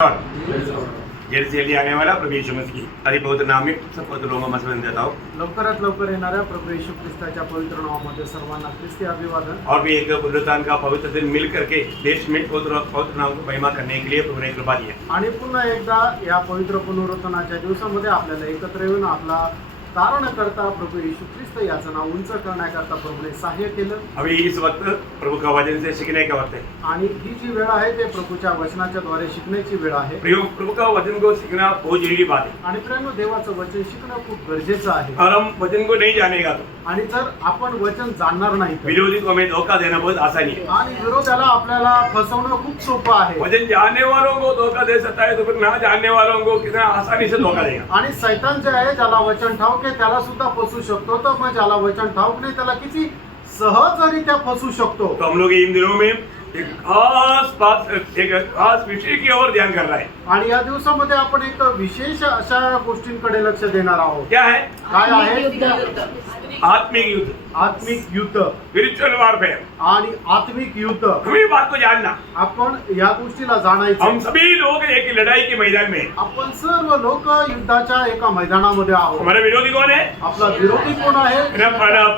जल्द से जल्दी आने वाला प्रभु यीशु मसीह की अति पवित्र नाम में सब पवित्र लोगों में समझ देता हूँ। लवकरात लवकर येणाऱ्या प्रभु येशू ख्रिस्ताच्या पवित्र नावामध्ये सर्वांना ख्रिस्ती अभिवादन। और भी एक पुनरुत्थान का पवित्र दिन मिल करके देश में पवित्र नाम को महिमा करने के लिए प्रभु ने कृपा दी है। आणि पुन्हा एकदा या पवित्र पुनरुत्थानाच्या दिवसामध्ये आपल्याला एकत्र येऊन आपला तारणकर्ता प्रभु येशू ख्रिस्त याचं नाव उंच करण्याकरता प्रभूने सहाय्य केलं। अभी इस वक्त प्रभु का वचन से सीखने का वक्त है। आणि ही जी वेळ आहे ते प्रभूच्या वचनाच्या द्वारे शिकण्याची वेळ आहे। प्रभु का वचन को सीखना बहुत जरूरी बात है। आणि प्रेम देवाचं वचन शिकणं खूप गरजेचं आहे। और हम वचन को नहीं जानेगा तो आणि जर आपण वचन जाणणार नाही तर विरोधी को हमें धोखा देना बहुत आसानी है। आणि विरोधाला आपल्याला फसवणं खूप सोपं आहे। वचन जानने वालों को धोखा दे सकता है तो फिर ना जानने वालों को कितना आसानी से धोखा देगा। आणि शैतान जे आहे ज्याला वचन ठाऊक आहे त्याला सुद्धा फसू शकतो, तर मग ज्याला वचन ठाऊक नाही त्याला किती सहजरित्या फसू शकतो। तो हम लोग इन दिनों में एक खास विषय की ओर ध्यान कर रहा है। आणि या दिवसामध्ये आपण एक विशेष अशा गोष्टींकडे लक्ष देणार आहोत। क्या है? काय आहे? आत्मिक युद्ध, आत्मिक युद्ध स्पिरिचुअल वॉरफेयर। आणि आत्मिक युद्ध हमें बात को जानना, आपण या गोष्टीला जाणायचं। हम सभी लोग एक लड़ाई के मैदान में हैं। आपण सर्व लोक युद्धाच्या एका मैदानामध्ये आहोत। हमारा विरोधी कौन है? आपला विरोधी कोण आहे?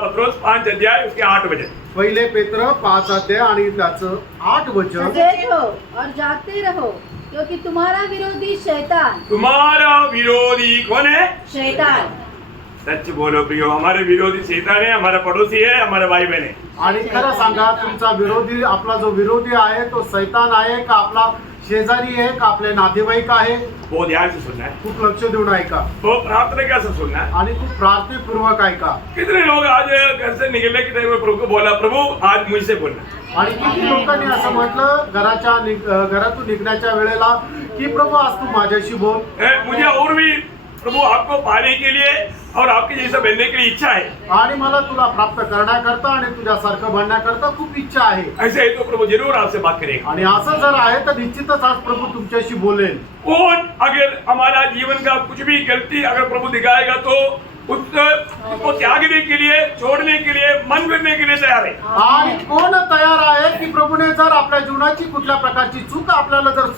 पत्रोस 5 अध्याय उसके 8 वचन। पहिले पेत्र 5 अध्याय आणि त्याचं 8 वचन। सचेत हो और जागते रहो क्योंकि तुम्हारा विरोधी शैतान। तुम्हारा विरोधी कौन है? शैतान। सच बोलो प्रियो, हमारे विरोधी शैतान है, हमारा पड़ोसी है, हमारे भाई बहन है। आणि खरं सांगा तुमचा विरोधी, आपला जो विरोधी आहे तो शैतान आहे का आपला शेजारी आहे का आपले नातेवाईक आहे? वो ध्यान से सुनना है, खूप लक्ष देऊन ऐका वो प्रार्थना कैसे सुनना है। आणि खूप प्रार्थनापूर्वक ऐका। कितने लोग आज घर से निकलने के टाइम में प्रभु को बोला, प्रभु आज मुझसे बोलना। आणि किती लोकांनी असं म्हटलं घरातून निघण्याच्या वेळेला की प्रभू आज तू माझ्याशी बोल। मुझे और भी प्रभु आपको पाने के लिए और आपके जैसा बनने के लिए इच्छा है। आणि मला तुला प्राप्त करण्याकरता आणि तुझ्यासारखं बनण्याकरता खूप इच्छा आहे। ऐसे ही तो प्रभु जरूर आपसे बात करेगा। आणि असं जर आहे तर निश्चितच आज प्रभु तुमच्याशी बोलेल। कौन अगर हमारा जीवन का कुछ भी गलती अगर प्रभु दिखाएगा तो उसको त्यागने के लिए, छोड़ने के लिए, मन करने के लिए तैयार है। आणि कोण तयार आहे की प्रभूने जर आपल्या जीवनाची कुठल्या प्रकारची चूक आपल्याला जर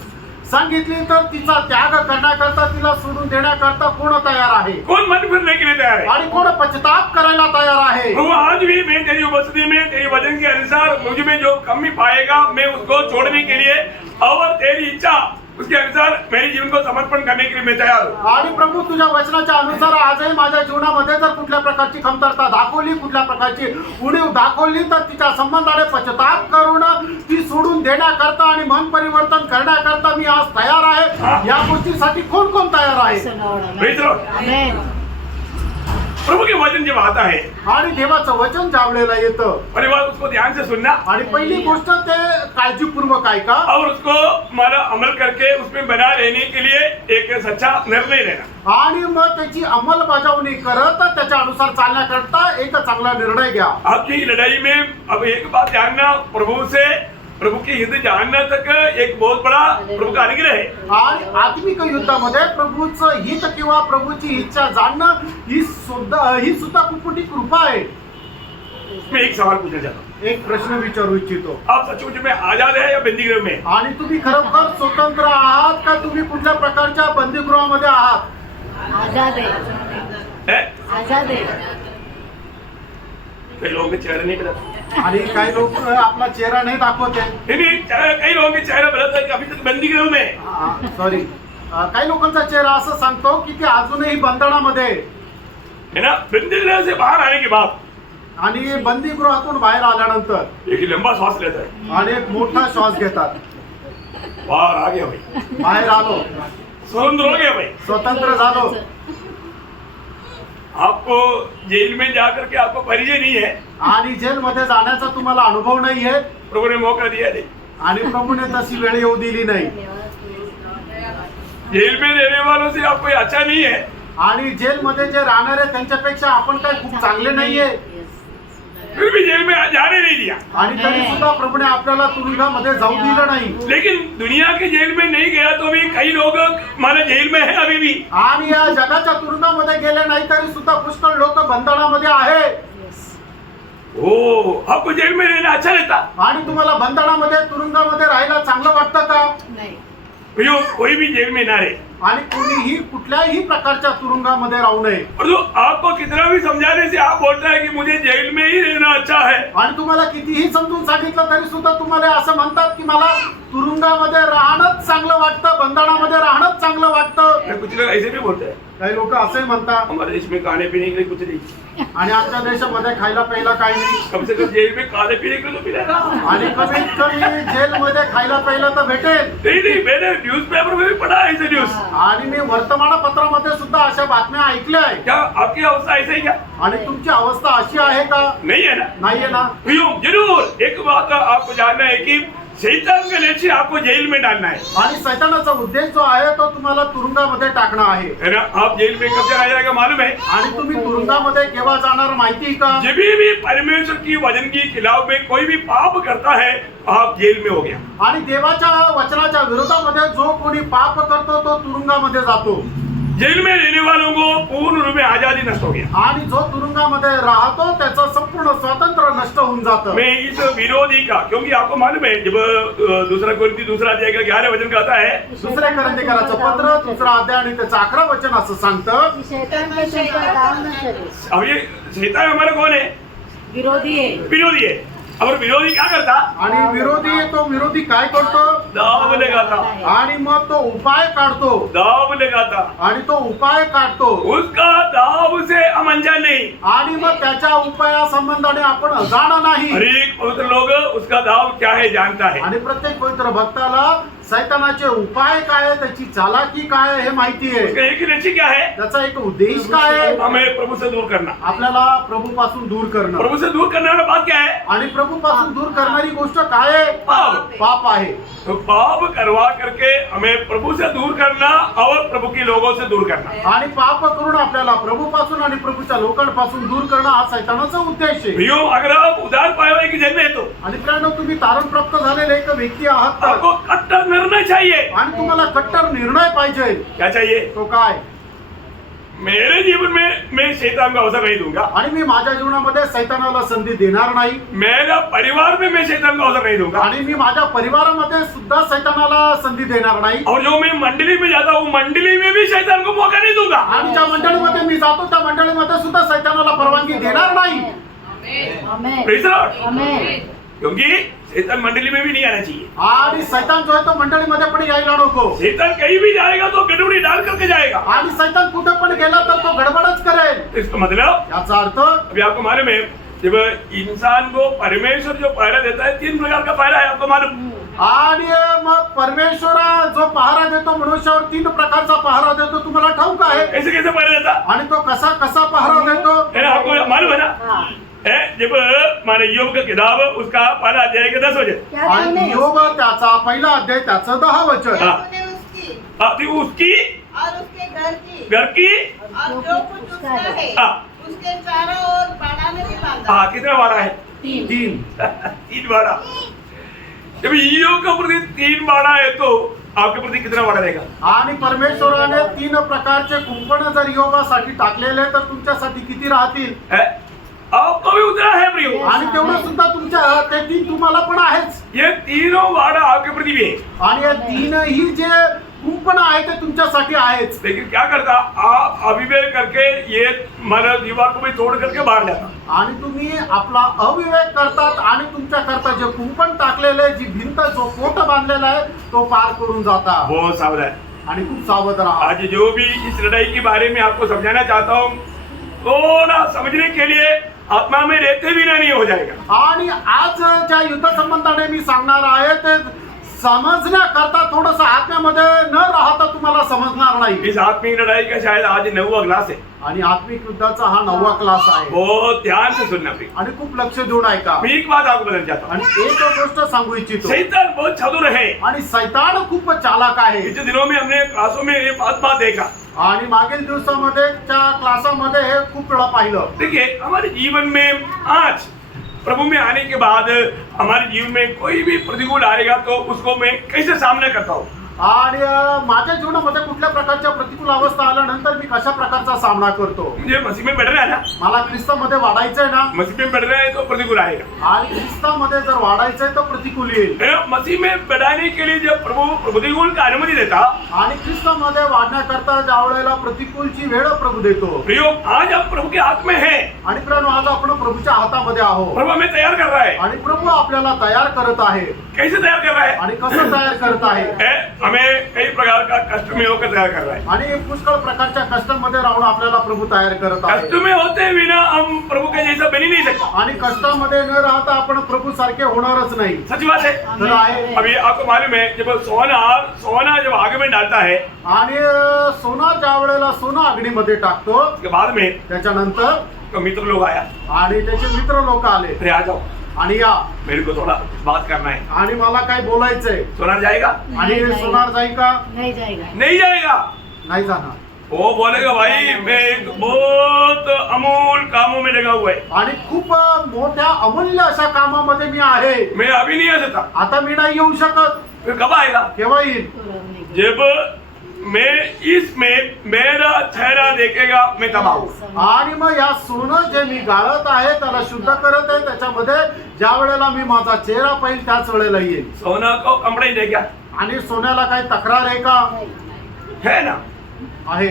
सांगितली तर तिचा त्याग करण्याकरता, तिला सोडून देण्याकरता कोण तयार आहे? कौन मन फिरने के लिए तैयार है? आणि कोण पश्चाताप करायला तयार आहे? प्रभु आज भी मैं तेरी उपस्थिति में तेरी वचन के अनुसार मुझ में जो कमी पाएगा मैं उसको छोड़ने के लिए और तेरी इच्छा उसके अनुसार मेरे जीवन को समर्पण करने के लिए मैं तैयार हूँ। आणि प्रभू तुझ्या वचनाच्या अनुसार आजही माझ्या जीवनामध्ये जर कुठल्या प्रकारची कमतरता दाखवली, कुठल्या प्रकारची उणीव दाखवली तर तिच्या संबंधाने पश्चाताप करून ती सोडून देण्याकरता आणि मन परिवर्तन करण्याकरता मी आज तयार आहे। या गोष्टीसाठी कोण कोण तयार आहे? Praise the Lord. आमेन। प्रभु के वचन जब आता है आणि देवाचं वचन ज्यावेळेला येतं पहली बात उसको ध्यान से सुनना आणि पहिली गोष्ट ते काळजीपूर्वक ऐका और उसको हमारा अमल करके उसमें बना रहने के लिए एक सच्चा निर्णय लेना। आणि मग त्याची अंमलबजावणी करत त्याच्या अनुसार चालण्याकरता एक चांगला निर्णय घ्या। आपकी लड़ाई में अब एक बात जानना, प्रभु की हित जानना तक एक बहुत बड़ा प्रभु का अनुग्रह है। आणि आत्मिक युद्धामध्ये प्रभूचं हित किंवा प्रभूची इच्छा जाणणं ही सुद्धा खूप मोठी कृपा आहे। मैं एक सवाल पूछना चाहता हूँ, एक प्रश्न विचारू इच्छितो, आप सचमुच में आजाद है या बंदीगृह में? आणि तुम्ही खरोखर स्वतंत्र आहात का तुम्ही कुठल्या प्रकारच्या बंदीगृहामध्ये आहात? आजाद है। है? आजाद है। कई लोगों के चेहरे नहीं बदलते, आणि काही लोक आपला चेहरा नाही दाखवत आहे। कई लोगों के चेहरा बदलता है कि अभी तक बंदीगृह में। सॉरी, काही लोकांचा चेहरा असं सांगतो की ते अजूनही बंधनामध्ये है ना। बंदीगृह से बाहर आने के बाद आणि बंदीगृहातून बाहेर आल्यानंतर एक लंबा श्वास लेता है, आणि एक मोठा श्वास घेतात। बाहर आ गया भाई, बाहेर आलो, स्वतंत्र हो गया भाई। स्वतंत्र झालो। आपको जेल में जाकर के आपको परिचय नहीं है, आणि जेलमध्ये जाण्याचा तुम्हाला अनुभव नाहीये प्रभु ने मौका दिया नहीं। आणि प्रभूने तशी वेळ येऊ दिली नाही। जेल में रहने वालों से आप कोई अच्छा नहीं है, आणि जेलमध्ये जे राहणारे त्यांच्यापेक्षा आपण काय खूप चांगले नाहीये, फिर भी जेल में जाने नहीं दिया। आणि तरी सुद्धा प्रभूने आपल्याला तुरुंगामध्ये जाऊ दिलं नाही। लेकिन दुनिया के जेल में नहीं गया तो भी कई लोग हमारे जेल में है अभी भी। आणि या जगाच्या तुरुंगामध्ये गेले नाही तरी सुद्धा पुष्कळ लोक बंधनामध्ये आहे। ओ, आपको जेल में रहना अच्छा लगता? आणि तुम्हाला बंधनामध्ये तुरुंगामध्ये राहायला चांगलं वाटतं का? नहीं। प्रियो कोई भी जेल में ना रहे आणि कोणीही कुठल्याही प्रकारच्या तुरुंगामध्ये राहू नये. और जो आपको कितना भी समझाने से आप बोलता है कि मुझे जेल में ही रहना अच्छा है, आणि तुम्हाला कितीही समजून सांगितलं तरी सुद्धा तुम्हाला असं म्हणतात की मला तुरुंगामध्ये राहणंच चांगलं वाटतं, बंधनामध्ये राहणंच चांगलं वाटतं. कुछ लोग ऐसे भी बोलते हैं काही लोक असंही म्हणतात. हमारे देश में खाने पीने के लिए कुछ नहीं, आणि आमच्या देशामध्ये खायला प्यायला काही नाही. कम से कम जेल में खाने पीने के लिए तो मिलेगा. आणि कमीत कमी जेलमध्ये खायला प्यायला तर भेटेल. नहीं मैंने न्यूज़पेपर में भी पढ़ा है ऐसे न्यूज़. आणि मी वर्तमानपत्रामध्ये सुद्धा अशा बातम्या ऐकल्या आहे. क्या आपकी अवस्था ऐसे ही क्या आणि तुमची अवस्था अशी आहे का? नहीं है ना? नाहीये ना. प्रियो जरूर एक बात आपको जानना है कि शैतान का लक्ष्य आपको जेल में डालना है. आणि सैतानाचा उद्देश जो आहे तो तुम्हाला तुरुंगामध्ये टाकणं आहे. है ना? आप जेल में कब चला जाएगा मालूम है? आणि तुम्ही तुरुंगामध्ये केव्हा जाणार माहिती आहे का? जब भी परमेश्वर की वचन की खिलाफ में कोई भी पाप करता है आप जेल में हो गया. आणि देवाच्या वचनाच्या विरोधामध्ये जो कोणी पाप करतो तो तुरुंगामध्ये जातो. जेल में रहने वालों को पूर्ण रूप में आजादी नष्ट हो गया. आणि जो तुरुंगामध्ये राहतो त्याचं संपूर्ण स्वातंत्र्य नष्ट होऊन जातं. मैं इस विरोधी का, क्योंकि आपको मालूम है जब दूसरा कोरिन्थी दूसरा अध्याय का 11 वचन कहता है, दुसऱ्या करंदीकराचं पत्र 3 अध्याय आणि त्याचं 11 वचन असं सांगतं कि शैतान के तुम पर दाव न चले. अब ये शैतान हमारा कौन है? विरोधी है. विरोधी है. और विरोधी क्या करता? आणि विरोधी काय करतो? दाव लगाता. आणि मग तो उपाय काढतो. दाव लगाता. आणि तो उपाय काढतो. उसका दाव से हम अनजान नहीं. आणि मग त्याच्या उपाया संबंधाने आपण अजाण नाही. हर एक पवित्र लोग उसका दाव क्या है जानता है. आणि प्रत्येक पवित्र भक्ताला सैतानाचे उपाय काय आहे, त्याची चालाकी काय आहे हे माहिती आहे. उसका एक ही लक्ष्य क्या है? त्याचा एक उद्देश काय आहे? हमें प्रभु से दूर करना. आपल्याला प्रभूपासून दूर करणं. प्रभु से दूर करने वाला बात क्या है? आणि प्रभूपासून दूर करणारी गोष्ट काय आहे? पाप. पाप आहे. तो पाप करवा करके हमें प्रभु से दूर करना और प्रभु के लोगों से दूर करना. आणि पाप करून आपल्याला प्रभूपासून आणि प्रभूच्या लोकांपासून दूर करणं हा सैतानाचा उद्देश आहे. भैया अगर आप उदार पाए हुए की जन्म है तो आणि प्रियानो, तुम्ही तारण प्राप्त झालेले एक व्यक्ती आहात तर. आपको कट्टर निर्णय चाहिए. आणि तुम्हाला कट्टर निर्णय पाहिजे. क्या चाहिए? तो काय? मेरे जीवन में मैं शैतान को अवसर नहीं दूंगा. आणि मी माझ्या जीवनामध्ये सैतानाला संधी देणार नाही. मेरा परिवार में मैं शैतान को अवसर नहीं दूंगा. आणि मी माझ्या परिवारामध्ये सुद्धा सैतानाला संधी देणार नाही. और जो मैं मंडली में जाता हूँ मंडली में भी शैतान को मौका नहीं दूंगा. आणि ज्या मंडळीमध्ये मी जातो त्या मंडळीमध्ये सुद्धा सैतानाला परवानगी देणार नाही. आमेन. Praise the Lord. आमेन. क्योंकि शैतान मंडली में भी नहीं आना चाहिए. आणि सैतान जो आहे तो मंडळीमध्ये पण यायला नको. शैतान कहीं भी जाएगा तो गड़बड़ी डाल करके जाएगा. आणि सैतान कुठे पण गेला तर तो गडबडच करेल. इसका मतलब याचा अर्थ अभी आपको मालूम है जब इंसान को परमेश्वर जो पहरा देता है 3 प्रकार का पहरा है आपको मालूम. आणि मग परमेश्वर जो पहारा देतो मनुष्यावर 3 प्रकारचा पहारा देतो. तुम्हाला ठाऊक आहे? कैसे कैसे पहरा देता आणि तो कसा कसा पहारा देतो है ना? आपको मालूम है ना? हाँ. है जब माने योग का किताब उसका पहला अध्याय के 10 वचन. क्या आणि तूने योग त्याचा पहिला अध्याय त्याचं 10 वचन. हाँ. तूने उसकी थी उसकी और उसके घर की और जो कुछ उसका है हाँ. उसके चारों ओर बाड़ा ने भी बांधा. हाँ कितना बाड़ा है? 3. 3 बाड़ा. जब योग का प्रति 3 बाड़ा है तो आपके प्रति कितना बाड़ा रहेगा? आणि परमेश्वराने 3 प्रकारचे कुंपण जर योगासाठी टाकलेले तर तुमच्यासाठी किती राहतील? है? आपको भी उतना है प्रियो. आणि तेवढं सुद्धा तुमच्या ते 3 तुम्हाला पण आहेच. ये तीनों बाड़ा आपके प्रति भी है. आणि या 3ही जे कुंपण आहे ते तुमच्यासाठी आहेच. लेकिन क्या करता आप अविवेक करके ये मानव दीवार को भी तोड़ करके बाहर जाता. आणि तुम्ही आपला अविवेक करतात आणि तुमच्या करता जे कुंपण टाकलेले जी भिंत जो कोट बांधलेला आहे तो पार करून जाता. बहुत सावधान. आणि खूप सावध राहा. आज जो भी इस लड़ाई के बारे में आपको समझाना चाहता हूँ थोड़ा समझने के लिए आत्मा में रहते भी नहीं हो जाएगा. आणि आज ज्या युद्ध संबंधाने मी सांगणार आहे ते समजण्याकरता थोडस आत्म्यामध्ये न राहता तुम्हाला समजणार नाही. इस आत्मिक लड़ाई का शायद आज 9वां क्लास है. आणि आत्मिक युद्धाचा हा 9वा क्लास आहे. बहुत ध्यान से सुनना प्रिय. आणि खूप लक्ष देऊन ऐका. मैं एक बात आपको बताना चाहता हूँ. आणि एक गोष्ट सांगू इच्छितो. शैतान बहुत चतुर है. आणि सैतान खूप चालाक आहे. पिछले दिनों में हमने क्लासों में ये बात देखा. आणि मागील दिवसामध्ये त्या क्लासामध्ये हे खूप वेळा पाहिलं. देखिए हमारे जीवन में आज प्रभु में आने के बाद हमारे जीवन में कोई भी प्रतिकूल आएगा तो उसको मैं कैसे सामना करता हूँ. आणि माझ्या जीवनामध्ये कुठल्या प्रकारच्या प्रतिकूल अवस्था आल्यानंतर मी कशा प्रकारचा सामना करतो. मुझे मसीह में बढ़ना है ना, मला ख्रिस्तामध्ये वाढायचंय ना, मसीह में बढ़ना है तो प्रतिकूल आएगा. आणि ख्रिस्तामध्ये जर वाढायचंय तर प्रतिकूल येईल. मसीह में बढ़ाने के लिए जब प्रभु प्रतिकूल का अनुमति देता, आणि ख्रिस्तामध्ये वाढण्याकरता ज्या वेळेला प्रतिकूलची वेळ प्रभु देतो. प्रियो आज हम प्रभु के हाथ में हैं. आणि प्रियानो, आज आपण प्रभूच्या हातामध्ये आहोत. प्रभु हमें तैयार कर रहा है. आणि प्रभू आपल्याला तयार करत आहे. कैसे तैयार कर रहा है? आणि कसं तयार करत आहे. हमें कई प्रकार का कष्ट में होकर तैयार कर रहा है. आणि पुष्कळ प्रकारच्या कष्टामध्ये राहून आपल्याला प्रभू तयार करत आहे. कष्ट में होते बिना हम प्रभु के जैसा बन ही नहीं सकते. आणि कष्टामध्ये न राहता आपण प्रभू सारखे होणारच नाही. सच बात है. तर आहे. अभी आपको मालूम है जब सोना जब आग में डालता है, आणि सोना ज्या वेळेला सोनं अग्नीमध्ये टाकतो उसके बाद में त्याच्यानंतर तो मित्र लोग आया, आणि त्याचे मित्र लोक आले. अरे आ जाओ, आणि या, मेरे को थोड़ा बात करना है. आणि मला काय बोलायचंय. सोना जाएगा? आणि सोनार जाईल का. नहीं जाएगा. नहीं जाएगा. नाही जाणार. वो बोलेगा भाई मैं एक बहुत अमूल कामों में लगा हुआ है, आणि खूप मोठ्या अमूल्य अशा कामामध्ये मी आहे. मैं अभी नहीं आ सकता. आता मी नाही येऊ शकत. फिर कब आएगा? केव्हा येईल. जब मैं इसमें मेरा चेहरा देखेगा मैं तब आऊंगा. आणि मग या सोनं जे मी गाळत आहे त्याला शुद्ध करत आहे त्याच्यामध्ये ज्या वेळेला मी माझा चेहरा पाहिजे त्याच वेळेला येईल. सोना को कंप्लेंट है क्या? आणि सोन्याला काही तक्रार आहे का. है ना. आहे.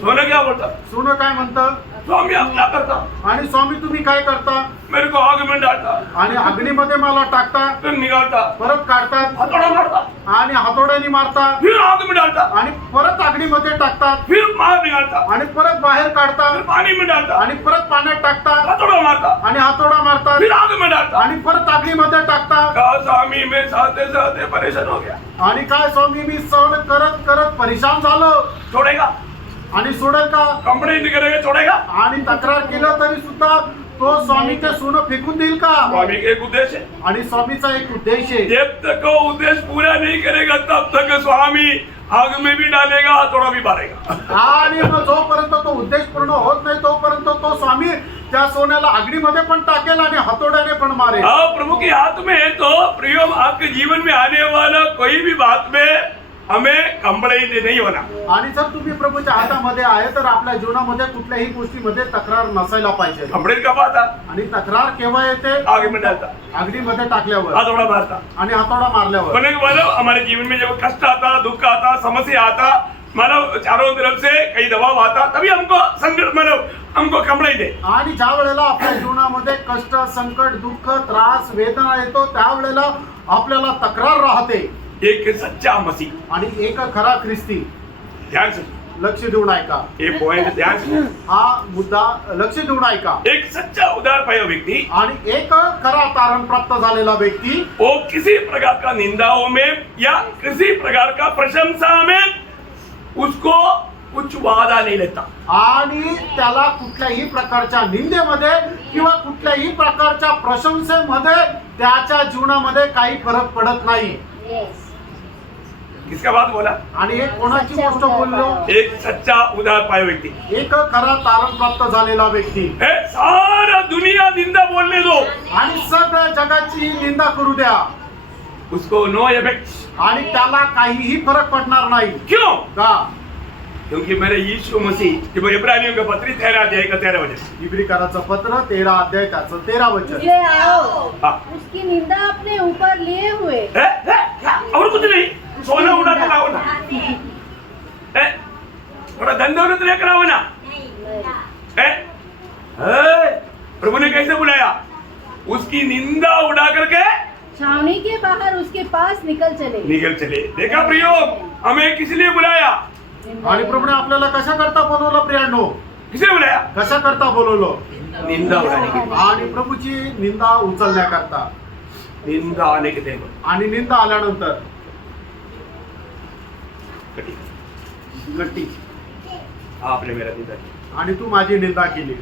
सोना क्या बोलता? सोनं काय म्हणतं. स्वामी आप क्या करता? आणि स्वामी तुम्ही काय करता. मेरे को आग में डालता, आणि अग्नीमध्ये मला टाकता, फिर निकालता, परत काढतात, हथौड़ा मारता, आणि हातोड्याने मारता, फिर आग में डालता, आणि परत अग्नीमध्ये टाकतात, फिर बाहर निकालता, आणि परत बाहेर फिर काढतात, पानी में डालता, आणि परत पाण्यात टाकतात, हथौड़ा मारता, आणि हातोडा मारतात, फिर आग में डालता. आणि परत अग्नीमध्ये टाकतात. कहा स्वामी मैं सहते सहते परेशान हो गया. आणि काय स्वामी मी सहन करत करत परेशान झालो. छोड़ेगा? आणि सोडेल का. कंप्लेंट करेगा छोड़ेगा? आणि तक्रार केलं तरी सुद्धा तो स्वामी ते सोनं फेकून देईल का. स्वामी का एक उद्देश्य है, आणि स्वामीचा एक उद्देश आहे. जब तक वो उद्देश्य पूरा नहीं करेगा तब तक स्वामी आग में भी डालेगा, हथौड़ा भी मारेगा. आणि मग जोपर्यंत तो उद्देश पूर्ण होत नाही तोपर्यंत तो स्वामी त्या सोन्याला अग्नीमध्ये पण टाकेल आणि हातोड्याने पण मारेल. हाँ, प्रभु के हाथ में है तो प्रियो आपके जीवन में आने वाला कोई भी बात में हमें कंप्लेंट नहीं होना. आणि जर तुम्ही प्रभूच्या हातामध्ये आहे तर आपल्या जीवनामध्ये कुठल्याही गोष्टीमध्ये तक्रार नसायला पाहिजे. कंप्लेंट कब आता? आणि तक्रार केव्हा येते. आग में डालता, अग्नीमध्ये टाकल्यावर हथौड़ा मारता. आणि हातोडा मारल्यावर. बोले मतलब हमारे जीवन में जब कष्ट आता, दुख आता, समस्या आता, मतलब चारों तरफ से कई दबाव आता, तभी हमको संकट मतलब हमको कंप्लेंट है. आणि ज्या वेळेला आपल्या जीवनामध्ये कष्ट, संकट, दुःख, त्रास, वेदना येतो त्यावेळेला आपल्याला तक्रार राहते. एक सच्चा मसीह, आणि एक खरा ख्रिस्ती. ध्यान से लक्ष देऊन ऐका. ये पॉइंट ध्यान से. हा मुद्दा लक्ष देऊन ऐका. एक सच्चा उदार पाया व्यक्ति, आणि एक खरा तारण प्राप्त झालेला व्यक्ती वो किसी प्रकार का निंदाओं में या किसी प्रकार का प्रशंसा में उसको कुछ वादा नहीं लेता. आणि त्याला कुठल्याही प्रकारच्या निंदेमध्ये किंवा कुठल्याही प्रकारच्या प्रशंसेमध्ये त्याच्या जीवनामध्ये काही फरक पडत नाही. किसका बात बोला? आणि एक कोणाची गोष्ट बोललो. एक सच्चा उदार पाया व्यक्ति, एक खरा तारण प्राप्त झालेला व्यक्ती. है सारा दुनिया निंदा बोलने दो, आणि सगळ्या जगाची निंदा करू द्या उसको नो इफेक्ट. आणि त्याला काहीही फरक पडणार नाही. क्यों? का. क्योंकि मेरे यीशु मसीह जब इब्रानियों का पत्री 13 अध्याय का 13 वचन, इब्रिकाराचं पत्र 13 अध्याय त्याचं 13 वचन. ले आओ हाँ. उसकी निंदा अपने ऊपर लिए हुए. और कुछ नहीं, सोना उड़ा के लाओ ना, थोड़ा धन-दौलत लेकर आओ ना. प्रभु ने कैसे बुलाया? उसकी निंदा उड़ा करके छावनी के बाहर उसके पास निकल चले. देखा प्रियो, हमें किस लिए बुलाया? आणि प्रभूने आपल्याला कशा करता बोलवलं प्रियांनो. किसे बुलाया? कशा करता बोलवलं. निंदा उड़ाने के लिए. आणि प्रभूची निंदा उचलण्याकरता. निंदा आने के टाइम आणि निंदा आल्यानंतर गट्टी. आपने मेरा निंदा किया, आणि तू माझी निंदा केली.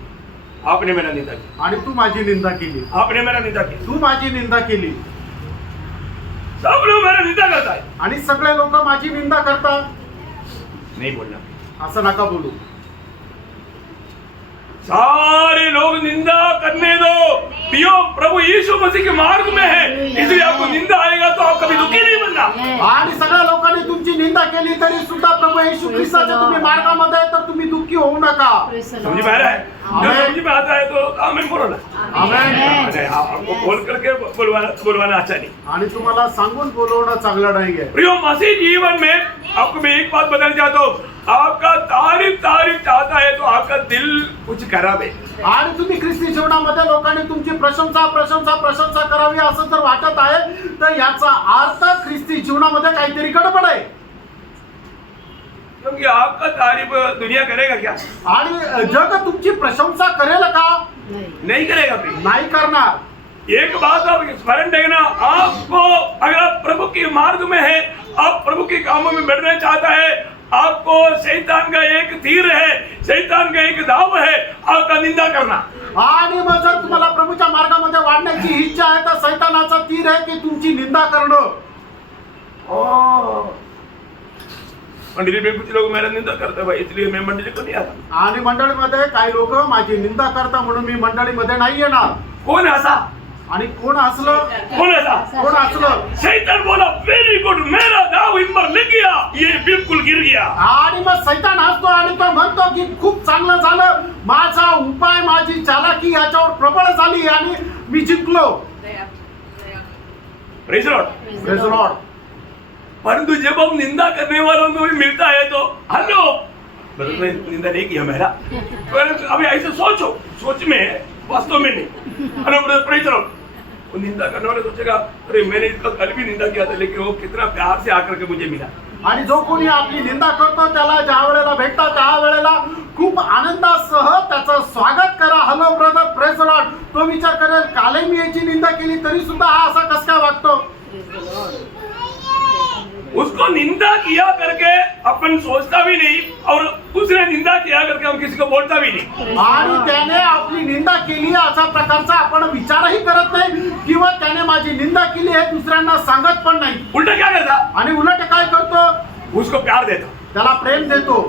आपने मेरा निंदा किया, आणि तू माझी निंदा केली. आपने मेरा निंदा किया. तू माझी निंदा केली. सब लोग मेरा निंदा करता है. आणि सगळे लोक माझी निंदा करतात. नहीं बोलना. असं नका बोलू. सारे लोग निंदा करने दो, पियो प्रभु यीशु मसीह के मार्ग में है, इसलिए आपको निंदा आएगा तो आप कभी दुखी नहीं बनना। आणि सगळ्या लोकांनी तुमची निंदा केली तरी सुद्धा प्रभु येशू ख्रिस्ताच्या तुम्ही मार्गामध्ये आहे तर तुम्ही दुःखी होऊ नका. समझ में आ रहा है? जो समझ में आता है तो आमीन बोलो ना. आमेन. आपको बोल करके बोलवाना अच्छा नहीं. आणि तुम्हाला सांगून बोलवणं चांगलं नाहीये. प्रियो मसीह जीवन में आपको मैं एक बात बताना चाहता हूँ, आपका तारीफ चाहता है तो आपका दिल कुछ खराब है. आणि तुम्ही ख्रिस्ती जीवनामध्ये लोकांनी तुमची प्रशंसा करावी असं जर वाटत आहे तर याचा अर्थ ख्रिस्ती जीवनामध्ये काहीतरी गडबड आहे. क्योंकि आपका तारीफ दुनिया करेगा क्या? आणि जग तुमची प्रशंसा करेल का? नहीं करेगा. फिर नाही करणार. एक बात आप स्मरण रखना, आपको अगर आप प्रभु के मार्ग में है, आप प्रभु के कामों में बढ़ना चाहता है, आपको शैतान का एक तीर है, शैतान का एक दाव है आपका निंदा करना. आणि मग जर तुम्हाला प्रभूच्या मार्गामध्ये वाढण्याची इच्छा आहे तर सैतानाचा तीर आहे की तुमची निंदा करणं. मंडली में कुछ लोग मेरा निंदा करते भाई, इसलिए मैं मंडली को नहीं आता. आणि मंडळीमध्ये काही लोक माझी निंदा करता म्हणून मी मंडळीमध्ये नाही येणार. कौन हंसा? आणि कोण हसलं? कौन हंसा? कोण हसलं? शैतान बोला वेरी गुड, मेरा दाव इन पर लग गया, ये बिल्कुल गिर गया. आणि मग सैतान हसतो आणि तो म्हणतो की खूप चांगलं झालं, माझा उपाय माझी चालाकी याच्यावर प्रबळ झाली आणि मी जिंकलो. Praise Lord. Praise Lord. परंतु जब हम निंदा करने वालों को भी मिलता है तो हेलो मैं निंदा नहीं किया मेरा, पर अभी ऐसे सोचो, सोच में वास्तव में नहीं. Hello brother praise Lord. वो निंदा करने वाले सोचेगा अरे मैंने इसका कल भी निंदा किया था लेकिन वो कितना प्यार से आकर के मुझे मिला. आणि जो कोणी आपली निंदा करतो त्याला ज्या वेळेला भेटतात त्या वेळेला खूप आनंदासह त्याचं स्वागत करा. Hello brother praise Lord. तो विचार करेल कालही मी याची निंदा केली तरी सुद्धा हा असा कस काय वागतो. उसको निंदा किया करके अपन सोचता भी नहीं और उसने निंदा किया करके हम किसी को बोलता भी नहीं. आणि त्याने आपली निंदा केली अशा प्रकारचा आपण विचारही करत नाही किंवा त्याने माझी निंदा केली हे दुसऱ्यांना सांगत पण नाही. उल्टा क्या करता? आणि उलट काय करतो? उसको प्यार देता. त्याला प्रेम देतो.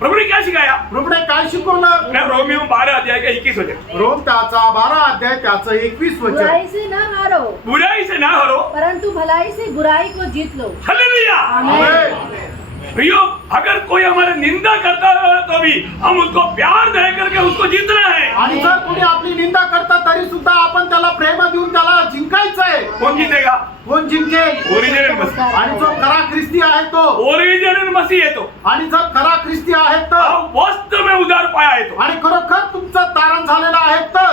प्रभु ने क्या सिखाया? प्रभुने काय शिकवलं? मैं रोमियो 12 अध्याय का 21 वचन. रोम त्याचा 12 अध्याय त्याचं 21 वचन. बुराई से न हारो बुराई से ना हारो परंतु भलाई से बुराई को जीत लो. हालेलुया. आमेन. प्रियो अगर कोई हमारे निंदा करता है तो भी हम उसको प्यार दे करके उसको जीतना है. आणि जर कोणी आपली निंदा करता तरी सुद्धा आपण त्याला प्रेम देऊन त्याला जिंकायचं आहे. कौन जीतेगा? कोण जिंकेल? ओरिजिनल मसीह. आणि जो खरा ख्रिस्ती आहे तो. ओरिजिनल मसीह है तो. आणि जर खरा ख्रिस्ती आहे तर. आप वास्तव में उद्धार पाया है तो. आणि खरोखर तुमचं तारण झालेलं आहे तर.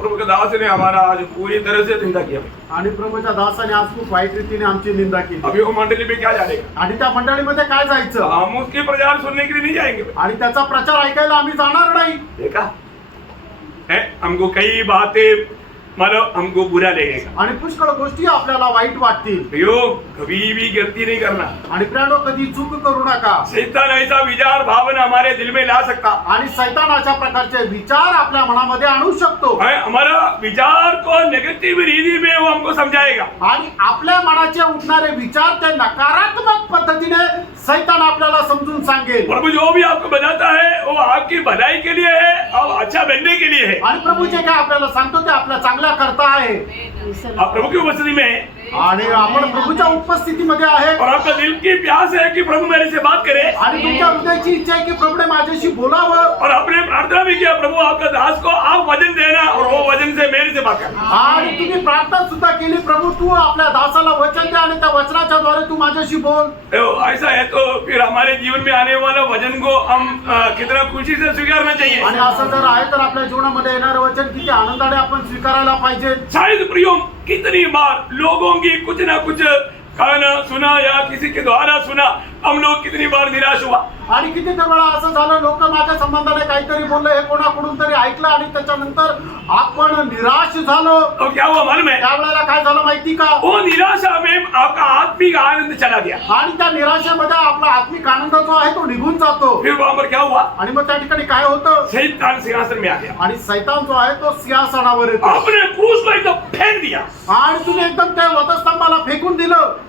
प्रभु के दास ने हमारा आज पूरी तरह से निंदा किया आणि प्रभूच्या दासाने आज खूप वाईट रीतीने आमची निंदा केली. अभी वो मंडली में क्या जानेगा? आणि त्या मंडळीमध्ये काय जायचं? हम उसके प्रचार सुनने के लिए नहीं जाएंगे. आणि त्याचा प्रचार ऐकायला आम्ही जाणार नाही. देखा है, हमको कई बातें मतलब हमको बुरा लगेगा. आणि पुष्कळ गोष्टी आपल्याला वाईट वाटतील. प्रियो कभी भी गलती नहीं करना. आणि प्रियानो कधी चूक करू नका. शैतान ऐसा विचार भावना हमारे दिल में ला सकता. आणि सैतान अशा प्रकारचे विचार आपल्या मनामध्ये आणू शकतो. हमारा विचार को नेगेटिव रीति में वो हमको समझाएगा. आणि आपल्या मनाचे उठणारे विचार ते नकारात्मक पद्धतीने सैतान आपल्याला समजून सांगेल. प्रभु जो भी आपको बताता है वो आपकी भलाई के लिए है और अच्छा बनने के लिए है. आणि प्रभू जे काय आपल्याला सांगतो ते आपल्या चांगल्या करता आहे. आप प्रभु की उपस्थिति में है आणि आपण प्रभूच्या उपस्थितीमध्ये आहे. और आपका दिल की प्यास है कि प्रभु मेरे से बात करे. आणि तुमच्या हृदयाची इच्छा आहे की प्रभूने माझ्याशी बोलावं. और आपने प्रार्थना भी किया प्रभु आपका दास को आप वचन देना और वो वचन से मेरे से बात करना. आणि तुम्ही प्रार्थना सुद्धा केली प्रभू तू आपल्या दासाला वचन दे आणि त्या वचनाच्या द्वारे तू माझ्याशी बोल. ऐसा है तो फिर हमारे जीवन में आने वाला वचन को हम कितना खुशी से स्वीकारना चाहिए. आणि असं जर आहे तर आपल्या जीवनामध्ये येणारं वचन किती आनंदाने आपण स्वीकारायला पाहिजे. शायद प्रियो कितनी बार लोगों की कुछ ना कुछ कहना सुना या किसी के द्वारा सुना हम लोग कितनी बार निराश हुआ. आणि किती तर वेळा असं झालं लोक माझ्या संबंधाने काहीतरी बोलले हे कोणाकडून तरी ऐकलं आणि त्याच्यानंतर आपण निराश झालो. तो क्या हुआ मालूम है? त्यावेळेला काय झालं माहिती का? वो निराशा में आपका आत्मिक आनंद चला गया. आणि त्या निराशेमध्ये आपला आत्मिक आनंद जो आहे तो निघून जातो. फिर वहां पर क्या हुआ? आणि मग त्या ठिकाणी काय होतं? शैतान सिंहासन में आ गया. आणि सैतान जो आहे तो सिंहासनावर येतो. आपने क्रूस को एकदम फेंक दिया. आणि तुम्ही एकदम त्या वधस्तंभाला फेकून दिलं.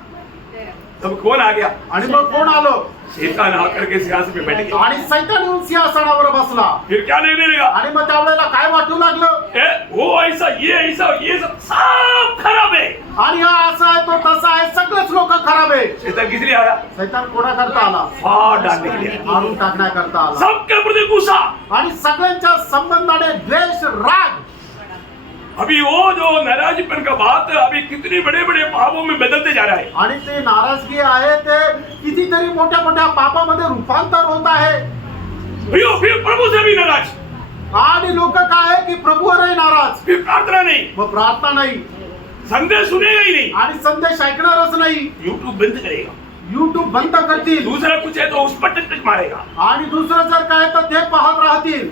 तब कौन आ गया? आणि मग कोण आलं? शैतान आकर के सिंहासन पे बैठ गया। आणि सैतान येऊन सिंहासनावर बसला। फिर क्या निर्णय लेगा? आणि मग त्यावेळेला काय वाटू लागलं? वो ऐसा ये सब खराब है। आणि हा असा आहे तो तसा आहे, सगळेच लोक खराब आहे। शैतान किस लिए आया? सैतान कोणाकरता आला? फाड़ डालने के लिए। मारून टाकण्याकरता आला। सबके प्रति गुस्सा। आणि सगळ्यांच्या संबंधाने द्वेष, राग। अभी वो जो नाराजपन का बात अभी कितने बड़े बड़े पापों में बदलते जा रहा है। आणि ते नाराजगी आहे ते कितीतरी मोठ्या मोठ्या पापामध्ये रूपांतर होत आहे। फिर प्रभु से भी नाराज। आणि लोक काय आहे की प्रभूवरही नाराज। फिर प्रार्थना नहीं, मग प्रार्थना नाही, संदेश सुनेगा ही नहीं, आणि संदेश ऐकणारच नाही, यूट्यूब बंद करेगा, YouTube बंद करतील, दूसरा कुछ है तो उस पर टच मारेगा। आणि दुसरं जर काय तर ते पाहत राहतील।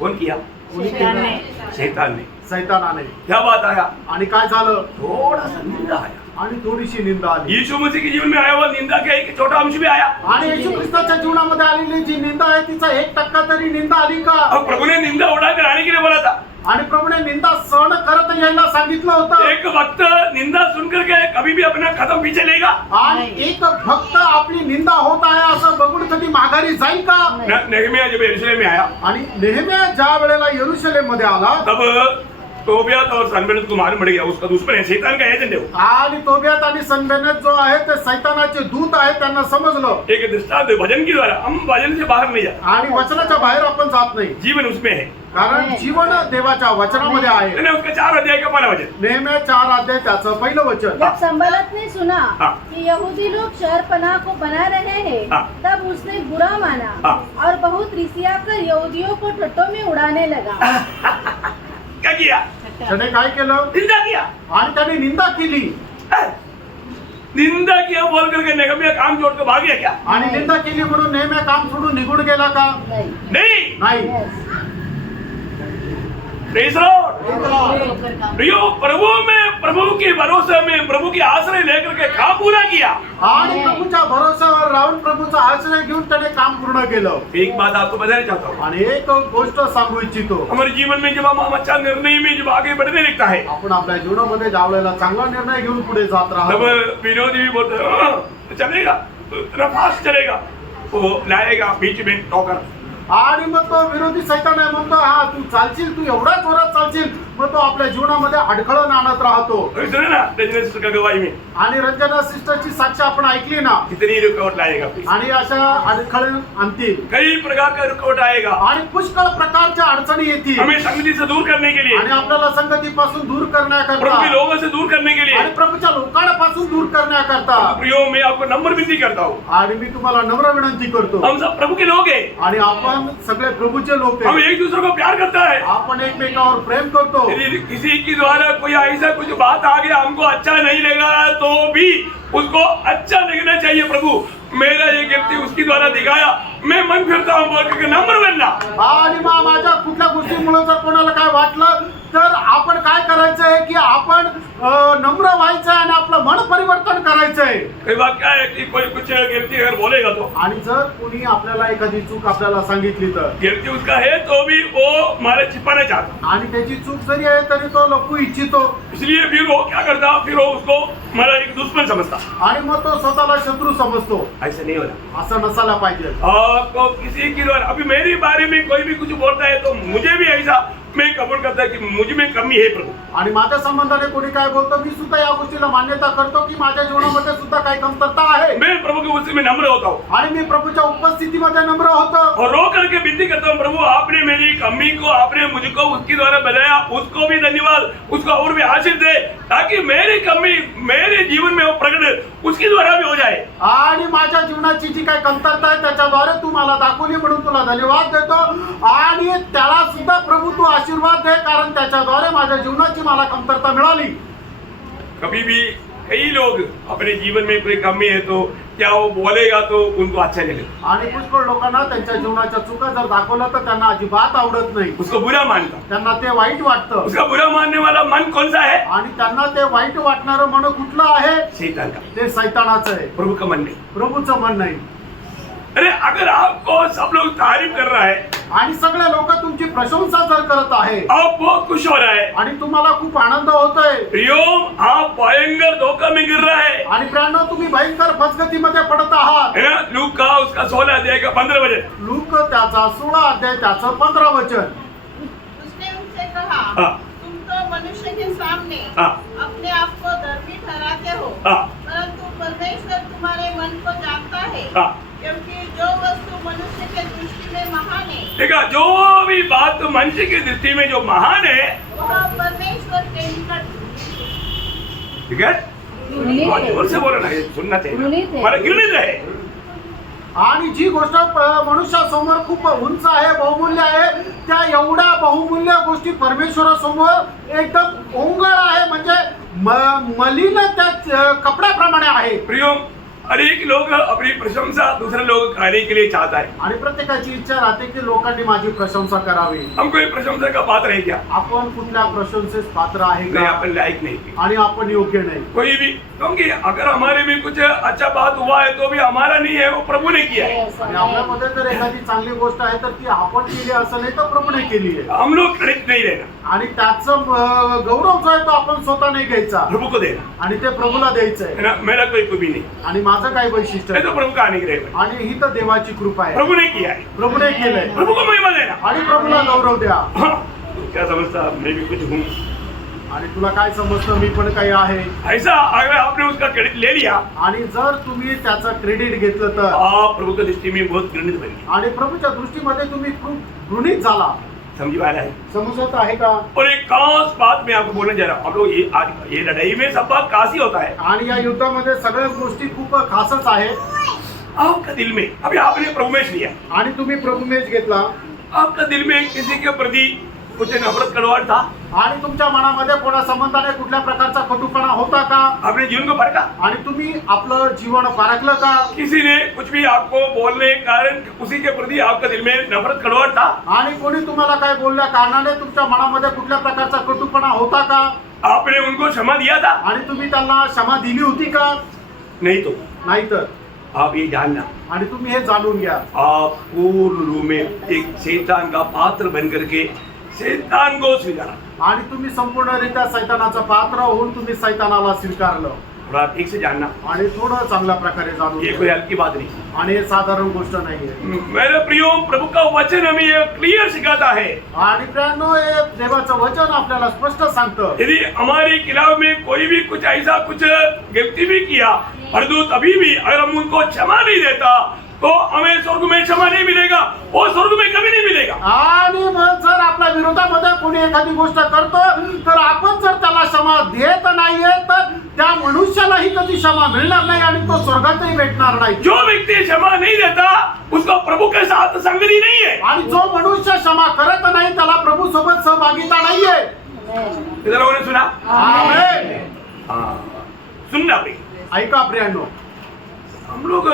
कौन किया? कोणी केलं? शैतान ने। सैतानाने। क्या बात आया? आणि काय झालं? थोड़ा सा निंदा आया। आणि थोडीशी निंदा आली। यीशु मसीह के जीवन में आया हुआ निंदा का एक छोटा अंश भी आया। आणि येशू ख्रिस्ताच्या जीवनामध्ये आलेली जी निंदा आहे तिचा 1% तरी निंदा आली का? अब प्रभु ने निंदा उड़ाकर आने के लिए बोला था। आणि प्रभूने निंदा सहन करत यायला सांगितलं होतं। एक भक्त निंदा सुनकर के कभी भी अपना कदम पीछे लेगा? आणि एक भक्त आपली निंदा होत आहे असं बघून कधी माघारी जाईल का? नेहमिया जब यरूशलेम में आया आणि नेहम्या ज्या वेळेला यरूशलेम मध्ये आला तब तोबियात और सनबलत को मालूम पड़ गया उसका दुश्मन है, शैतान का एजेंट है वो। आणि तोबियात आणि सनबेनेत जो आहे ते सैतानाचे दूत आहे, त्यांना समजलं। एक दृष्टांत भजन के द्वारा हम भजन से बाहर नहीं जाते, आणि वचनाच्या बाहेर आपण जात नाही, जीवन उसमें है। कारण जीवन देवाच्या वचनामध्ये आहे। मैंने उसका 4 अध्याय का पहला वचन। नेहम्या 4 अध्याय त्याचं पहिलं वचन। जब संबलत ने सुना हाँ। कि यहूदी लोग शहरपनाह को बना रहे हैं, हाँ। तब उसने बुरा माना हाँ। और बहुत रिसिया कर यहूदियों को ठट्टों में उड़ाने लगा। क्या किया? त्याने काय केलं? निंदा किया। आणि त्याने निंदा केली। निंदा किया बोल करके नेहमिया काम छोड़ के भाग गया क्या? आणि निंदा केली म्हणून नेहम्या काम सोडून निघून गेला का? नहीं। नहीं। नाही। Yes. Praise the Lord। प्रियो, प्रभु में, प्रभु के भरोसे में, प्रभु की आश्रय लेकर के काम पूरा किया। आणि प्रभूच्या भरोश्यावर राहून प्रभूचा आश्रय घेऊन त्याने काम पूर्ण केलं। एक बात आपको बताना चाहता हूँ, आणि एक गोष्ट सांगू इच्छितो। हमारे जीवन में जब हम अच्छा निर्णय में जब आगे बढ़ने लगता है आपण आपल्या जीवनामध्ये ज्या वेळेला चांगला निर्णय घेऊन पुढे जात तब राहतो, विरोधी भी बोलते हैं, "हाँ, चलेगा तो इतना फास्ट चलेगा", वो लाएगा बीच में ठोकर। आणि मग तो विरोधी सैतान आहे म्हणतो, हा तू चालशील, तू एवढा जोरात चालशील, मग तो आपल्या जीवनामध्ये अडखळण आणत राहतो। अभी सुने ना रजनीश का गवाही में आणि रंजना सिस्टरची साक्ष आपण ऐकली ना, कितनी रुकावट लाएगा, आणि अशा अडखळण आणतील, कई प्रकार का रुकावट आएगा आणि पुष्कळ प्रकारच्या अडचणी येतील, हमें संगति से दूर करने के लिए, आणि आपल्याला संगतीपासून दूर प्रभु के करण्याकरता, लोगों से दूर करने के लिए। आणि प्रभूच्या लोकांपासून दूर करण्याकरता। प्रियो, मैं आपको नम्र विनती करता हूँ, आणि मी तुम्हाला नम्र विनंती करतो, हम सब प्रभु के लोग हैं, आणि आपण सगळे प्रभूचे लोक हम आहे, एक दूसरे को प्यार करता है। आपण एकमेकावर प्रेम करतो। यदि किसी के द्वारा कोई ऐसा कुछ बात आ गया हमको अच्छा नहीं लगा तो भी उसको अच्छा लगना चाहिए। प्रभु, मेरा ये गिरती उसके द्वारा दिखाया, मैं मन फिरता हूँ बोल के नम्र बनना। आणि मग माझ्या कुठल्या गोष्टीमुळे जर कोणाला काय वाटलं तर आपण काय करायचंय की आपण नम्र व्हायचंय आणि आपलं मन परिवर्तन करायचंय। कई बात क्या है कि कोई कुछ गिरती अगर बोलेगा तो आणि जर कोणी आपल्याला एखादी चूक आपल्याला सांगितली तर, गिरती उसका है तो भी वो हमारे छिपाना चाहता, आणि त्याची चूक जरी आहे तरी तो लपू इच्छितो, इसलिए फिर वो क्या करता, फिर वो उसको हमारा एक दुश्मन समझता। आणि मग तो स्वतःला शत्रू समजतो। ऐसा नहीं होना। असं नसायला पाहिजे। आपको किसी के द्वारा अभी मेरे बारे में कोई भी कुछ बोलता है तो मुझे भी ऐसा मैं कबूल करता है कि मुझ में कमी है प्रभु। आणि माझ्या संबंधाने कोणी काय बोलतो, मी सुद्धा या गोष्टीला मान्यता करतो की माझ्या जीवनामध्ये सुद्धा काही कमतरता आहे, मैं प्रभु के उससे में नम्र होता हूँ आणि मी प्रभूच्या उपस्थितीमध्ये नम्र होतो, और रो करके विनती करता हूँ, प्रभु आपने मेरी कमी को, आपने मुझको उसके द्वारा बनाया, उसको भी धन्यवाद, उसको और भी आशीष दे, ताकि मेरी कमी मेरे जीवन में वो प्रकट उसके द्वारा भी हो जाए। आणि माझ्या जीवनाची जी काही कमतरता आहे त्याच्याद्वारे तू मला दाखवली म्हणून तुला धन्यवाद देतो, आणि त्याला सुद्धा प्रभू तू आशीर्वाद दे, कारण त्याच्याद्वारे माझ्या जीवनाची मला कमतरता मिळाली। कभी भी कई लोग अपने जीवन में कोई कमी है तो क्या वो बोलेगा तो उनको अच्छा नहीं लगता, आणि पुष्कळ लोकांना त्यांच्या जीवनाच्या चुका जर दाखवलं तर त्यांना अजिबात आवडत नाही, उसको बुरा मानता। त्यांना ते वाईट वाटतं, उसका बुरा मानने वाला मन कौन सा है? आणि त्यांना ते वाईट वाटणारं मन कुठलं आहे? शैतान का। ते सैतानाचं आहे, प्रभु का मन नहीं। प्रभूचं मन नाही। अरे अगर आपको सब लोग तारीफ कर रहा है आणि सगळे लोक तुमची प्रशंसा जर करत आहे आप बहुत खुश हो रहा है आणि तुम्हाला खूप आनंद होतोय प्रियो, आप भयंकर धोखा में गिर रहा है आणि प्रियांनो तुम्ही भयंकर फसगतीमध्ये पडत आहात. है ना? लूक का उसका 16 अध्याय का 15 वचन. लूक त्याचा 16 अध्याय त्याचं 15 वचन. उसने उनसे कहा हाँ. तुम तो मनुष्य के सामने हाँ. अपने आप को धर्मी ठहराते हो हाँ. परंतु परमेश्वर तुम्हारे मन को जानता है हाँ. क्योंकि जो वस्तु मनुष्य के दृष्टि में महान है देखा, जो भी बात मनुष्य की दृष्टि में जो महान है, वह परमेश्वर के निकट ठीक है, घृणित बहुत आहे. जोर से बोलना है, सुनना घृणित चाहिए. है. मला घृणित आहे. आणि जी गोष्ट मनुष्यासमोर खूप उंच आहे, बहुमूल्य आहे, त्या एवढ्या बहुमूल्य गोष्टी परमेश्वरासमोर एकदम ओंगळ आहे, म्हणजे मलिन त्या कपड्याप्रमाणे आहे. प्रियो, अनेक लोग अपनी प्रशंसा दूसरे लोग करने के लिए चाहता है. आणि प्रत्येकाची इच्छा राहते की लोकांनी माझी प्रशंसा करावी. हम कोई प्रशंसा का पात्र है क्या? आपण कुठल्या प्रशंसेस पात्र आहे नहीं, का? अपन लायक नहीं. आणि आपण योग्य नाही. कोई भी, क्योंकि अगर हमारे भी कुछ अच्छा बात हुआ है तो भी हमारा नहीं है, वो प्रभु ने किया है. आणि आपल्यामध्ये जर एखादी चांगली गोष्ट आहे तर ती आपण केली असं नाही तर प्रभूने केली आहे. हम लोग क्रेडिट नहीं देना, आणि त्याचं गौरव जो आहे तो आपण स्वतः नाही घ्यायचा प्रभु को देना. आणि ते प्रभूला द्यायचं आहे. है ना? मेरा कोई कभी नहीं, आणि माझं काय वैशिष्ट्य ये आहे? तो प्रभु का अनुग्रह है. आणि ही तर देवाची कृपा आहे. प्रभु ने किया है, प्रभूने केलंय प्रभु को महिमा देना. आणि प्रभूला गौरव द्या. हाँ, क्या समझता, मैं भी कुछ हूँ. आणि तुला काय समजतं मी पण काही आहे. ऐसा अगर आपने उसका क्रेडिट ले लिया, आणि जर तुम्ही त्याचं क्रेडिट घेतलं तर आप प्रभु की दृष्टि में बहुत घृणित बन गए. आणि प्रभूच्या दृष्टीमध्ये तुम्ही खूप ऋणित झाला. समझ में आ रहा है? समजत आहे का? और एक खास बात मैं आपको बोलने जा रहा हूँ. आप लोग ये आज ये लड़ाई में सब बात खास ही होता है. आणि या युद्धामध्ये सगळ्या गोष्टी खूप खासच आहे. आपका दिल में, अभी आपने प्रभु में लिया, आणि तुम्ही प्रभूनेच घेतला आपका दिल में किसी के प्रति कुछ नफरत कड़वाहट था? आणि तुमच्या मनामध्ये कोणा संबंधाने कुठल्या प्रकारचा कटुपणा होता का? आपने जीवन को परखा? आणि तुम्ही आपलं जीवन पारखलं का? किसी ने कुछ भी आपको बोलने के कारण उसी के प्रति आपका दिल में नफरत कड़वाहट था? आणि कोणी तुम्हाला काय बोलल्या कारणाने तुमच्या मनामध्ये कुठल्या प्रकारचा कटुपणा होता का? आपने उनको क्षमा दिया था? आणि तुम्ही त्यांना क्षमा दिली होती का? नहीं तो नाहीतर. आप ये जानना, आणि तुम्ही हे जाणून घ्या, आप पूर्ण रूप में एक शैतान का पात्र बन करके शैतान को स्वीकारा. आणि तुम्ही संपूर्णरित्या सैतानाचा पात्र होऊन तुम्ही सैतानाला स्वीकारलं. और आप ठीक से जानना, आणि थोडं चांगल्या प्रकारे जाणून ये घ्या. कोई हल्की बात नहीं. आणि हे साधारण गोष्ट नाहीये. मेरे प्रियो, प्रभु का वचन हमें ये क्लियर सिखाता है. आणि प्रियांनो, हे देवाचं वचन आपल्याला स्पष्ट सांगतं, यदि हमारे खिलाफ में कोई भी कुछ ऐसा कुछ गलती भी किया, परंतु तभी भी अगर हम उनको क्षमा नहीं देता तो हमें स्वर्ग में क्षमा नहीं मिलेगा, वो स्वर्ग में कभी नहीं मिलेगा. आणि मग जर आपल्या विरोधामध्ये कोणी एखादी गोष्ट करतो तर आपण जर त्याला क्षमा देत नाहीये तर त्या मनुष्यालाही कधी क्षमा मिळणार नाही आणि तो स्वर्गातही भेटणार नाही. जो व्यक्ति क्षमा नहीं देता उसको प्रभु के साथ संगति नहीं है. आणि जो मनुष्य क्षमा करत नाही त्याला प्रभू सोबत सहभागिता नाहीये. इधर लोगों ने सुना? आमेन. हाँ, सुनना भाई. ऐका प्रियांनो, हम लोग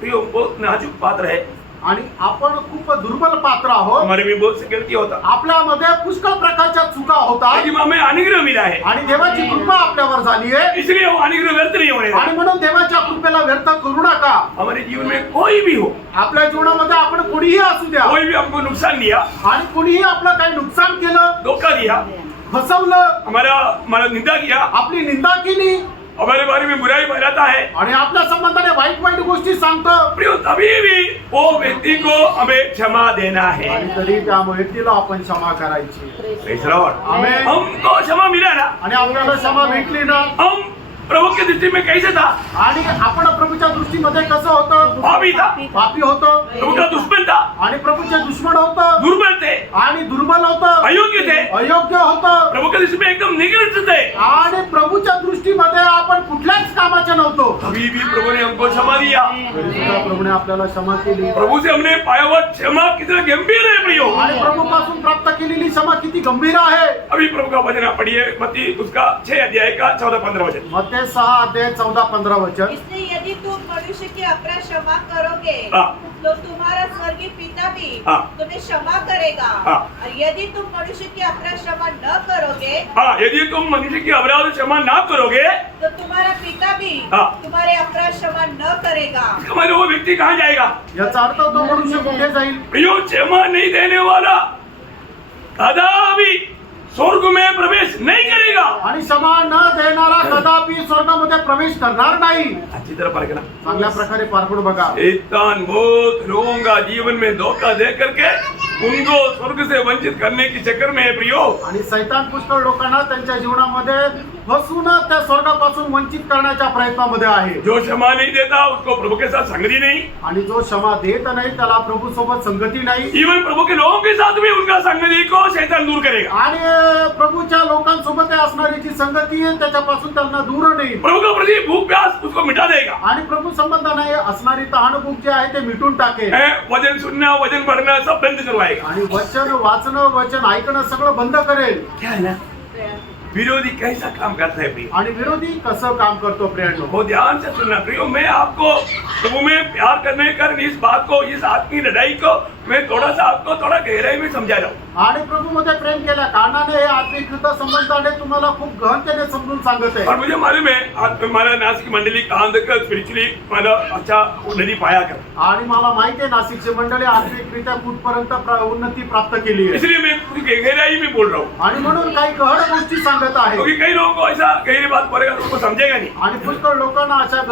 प्रियो बहुत नाजुक पात्र है. आणि आपण खूप दुर्बल पात्र आहोत. हमारे में बहुत सी गलती होता, आपल्यामध्ये पुष्कळ प्रकारच्या चुका होतात लेकिन हमें अनुग्रह मिला है, आणि देवाची कृपा आपल्यावर झाली आहे. इसलिए वो अनुग्रह व्यर्थ नहीं होने आणि देगा. म्हणून देवाच्या कृपेला व्यर्थ करू नका. हमारे जीवन में कोई भी हो, आपल्या जीवनामध्ये आपण कोणीही असू द्या कोई भी हमको नुकसान दिया, आणि कोणीही आपलं काही नुकसान केलं, धोखा दिया, फसवलं, हमारा निंदा किया, आपली निंदा केली हमारे बारे में बुराई फैलाता है, आणि आपल्या संबंधाने वाईट वाईट गोष्टी सांगतो, प्रियो, तभी भी वो व्यक्ति को हमें क्षमा देना है. आणि तरी त्या व्यक्तीला आपण क्षमा करायची. Praise the Lord. आमेन. हमको क्षमा मिला ना, आणि आपल्याला क्षमा भेटली ना, हम प्रभु की दृष्टि में कैसे था? आणि आपण प्रभूच्या दृष्टीमध्ये कसं होतं? पापी था, पापी होतं, प्रभु का दुश्मन था, आणि प्रभूचे दुश्मन होतं, दुर्बल थे, आणि दुर्बल होतं, अयोग्य थे, अयोग्य होतं, प्रभु की दृष्टि में एकदम निकृष्ट थे. आणि प्रभूच्या दृष्टीमध्ये आपण कुठल्याच कामाचे नव्हतो. अभी भी प्रभु ने हमको क्षमा दिया. तरी सुद्धा प्रभूने आपल्याला क्षमा केली. प्रभु से हमने पाया हुआ क्षमा कितना गंभीर है प्रियो. आणि प्रभूपासून प्राप्त केलेली क्षमा किती गंभीर आहे. अभी प्रभु का वचन आप पढ़िए, मत्ती उसका 6 अध्याय का 14-15 वचन. मत्ती मत्ते 6:14-15 इसलिए यदि तुम मनुष्य की अपराध क्षमा करोगे हाँ। तो तुम्हारा स्वर्गीय पिता भी हाँ। तुम्हें क्षमा करेगा। हाँ। और यदि तुम मनुष्य की अपराध क्षमा न करोगे हाँ, यदि तुम मनुष्य की अपराध क्षमा ना करोगे तो तुम्हारा पिता भी हाँ। तुम्हारे अपराध क्षमा न करेगा। हमारे वो व्यक्ति कहाँ जाएगा? याचा अर्थ तो मनुष्य कुठे जाईल? प्रियो, क्षमा नहीं देने वाला कदापि स्वर्ग में प्रवेश नहीं करेगा। आणि क्षमा न देणारा कदापि स्वर्गामध्ये प्रवेश करणार नाही. अच्छी तरह परखना। चांगल्या प्रकारे पारखून बघा. शैतान बहुत लोगों का जीवन में धोखा दे करके उनको स्वर्ग से वंचित करने की चक्कर में है प्रियो। आणि सैतान पुष्कळ लोकांना त्यांच्या जीवनामध्ये फसून त्या स्वर्गापासून वंचित करण्याच्या प्रयत्नामध्ये आहे. जो क्षमा नहीं देता उसको प्रभु के साथ संगति नहीं, आणि जो क्षमा देत नाही त्याला प्रभू सोबत संगती नाही. इवन प्रभु के लोगों के साथ भी उनका संगति को शैतान दूर करेगा। आणि प्रभूच्या लोकांसोबत असणारी जी संगती आहे त्याच्यापासून त्यांना दूर नाही. प्रभु का प्रति भूख प्यास उसको मिटा देगा। आणि प्रभू संबंधाने असणारी तहानभूक जी आहे ते मिटून टाकेल. वजन सुनना, वजन बढ़ना सब बंद करवाएगा। आणि वचन वाचणं, वचन ऐकणं सगळं बंद करेल. क्या है ना, विरोधी कैसा काम करता है प्रियो? आणि विरोधी कसं काम करतो प्रियांनो? बहुत ध्यान से सुनना प्रियो। मैं आपको प्रभु में प्यार करने के कारण इस बात को, इस आत्मीय लड़ाई को मैं थोड़ा सा आपको थोड़ा गहराई में समझा रहा हूँ। आणि प्रभूमध्ये प्रेम केल्या कारणाने हे आत्मिक संबंधाने तुम्हाला खूप गहनतेने समजून सांगत आहे. और मुझे मालूम है आज हमारा नासिक मंडली कहाँ तक स्पिरिचुअली मला अच्छा उन्नति पाया कर, आणि मला माहिती आहे नाशिकची मंडळी आर्थिकरित्या कुठपर्यंत उन्नती प्राप्त केली आहे. इसलिए मैं पूरी गहराई में बोल रहा हूँ। आणि म्हणून काही गहन गोष्टी सांगत आहे. क्योंकि कई लोगों को ऐसा गहरी बात पड़ेगा तो उसको समझेगा नहीं। आणि पुष्कळ लोकांना अशा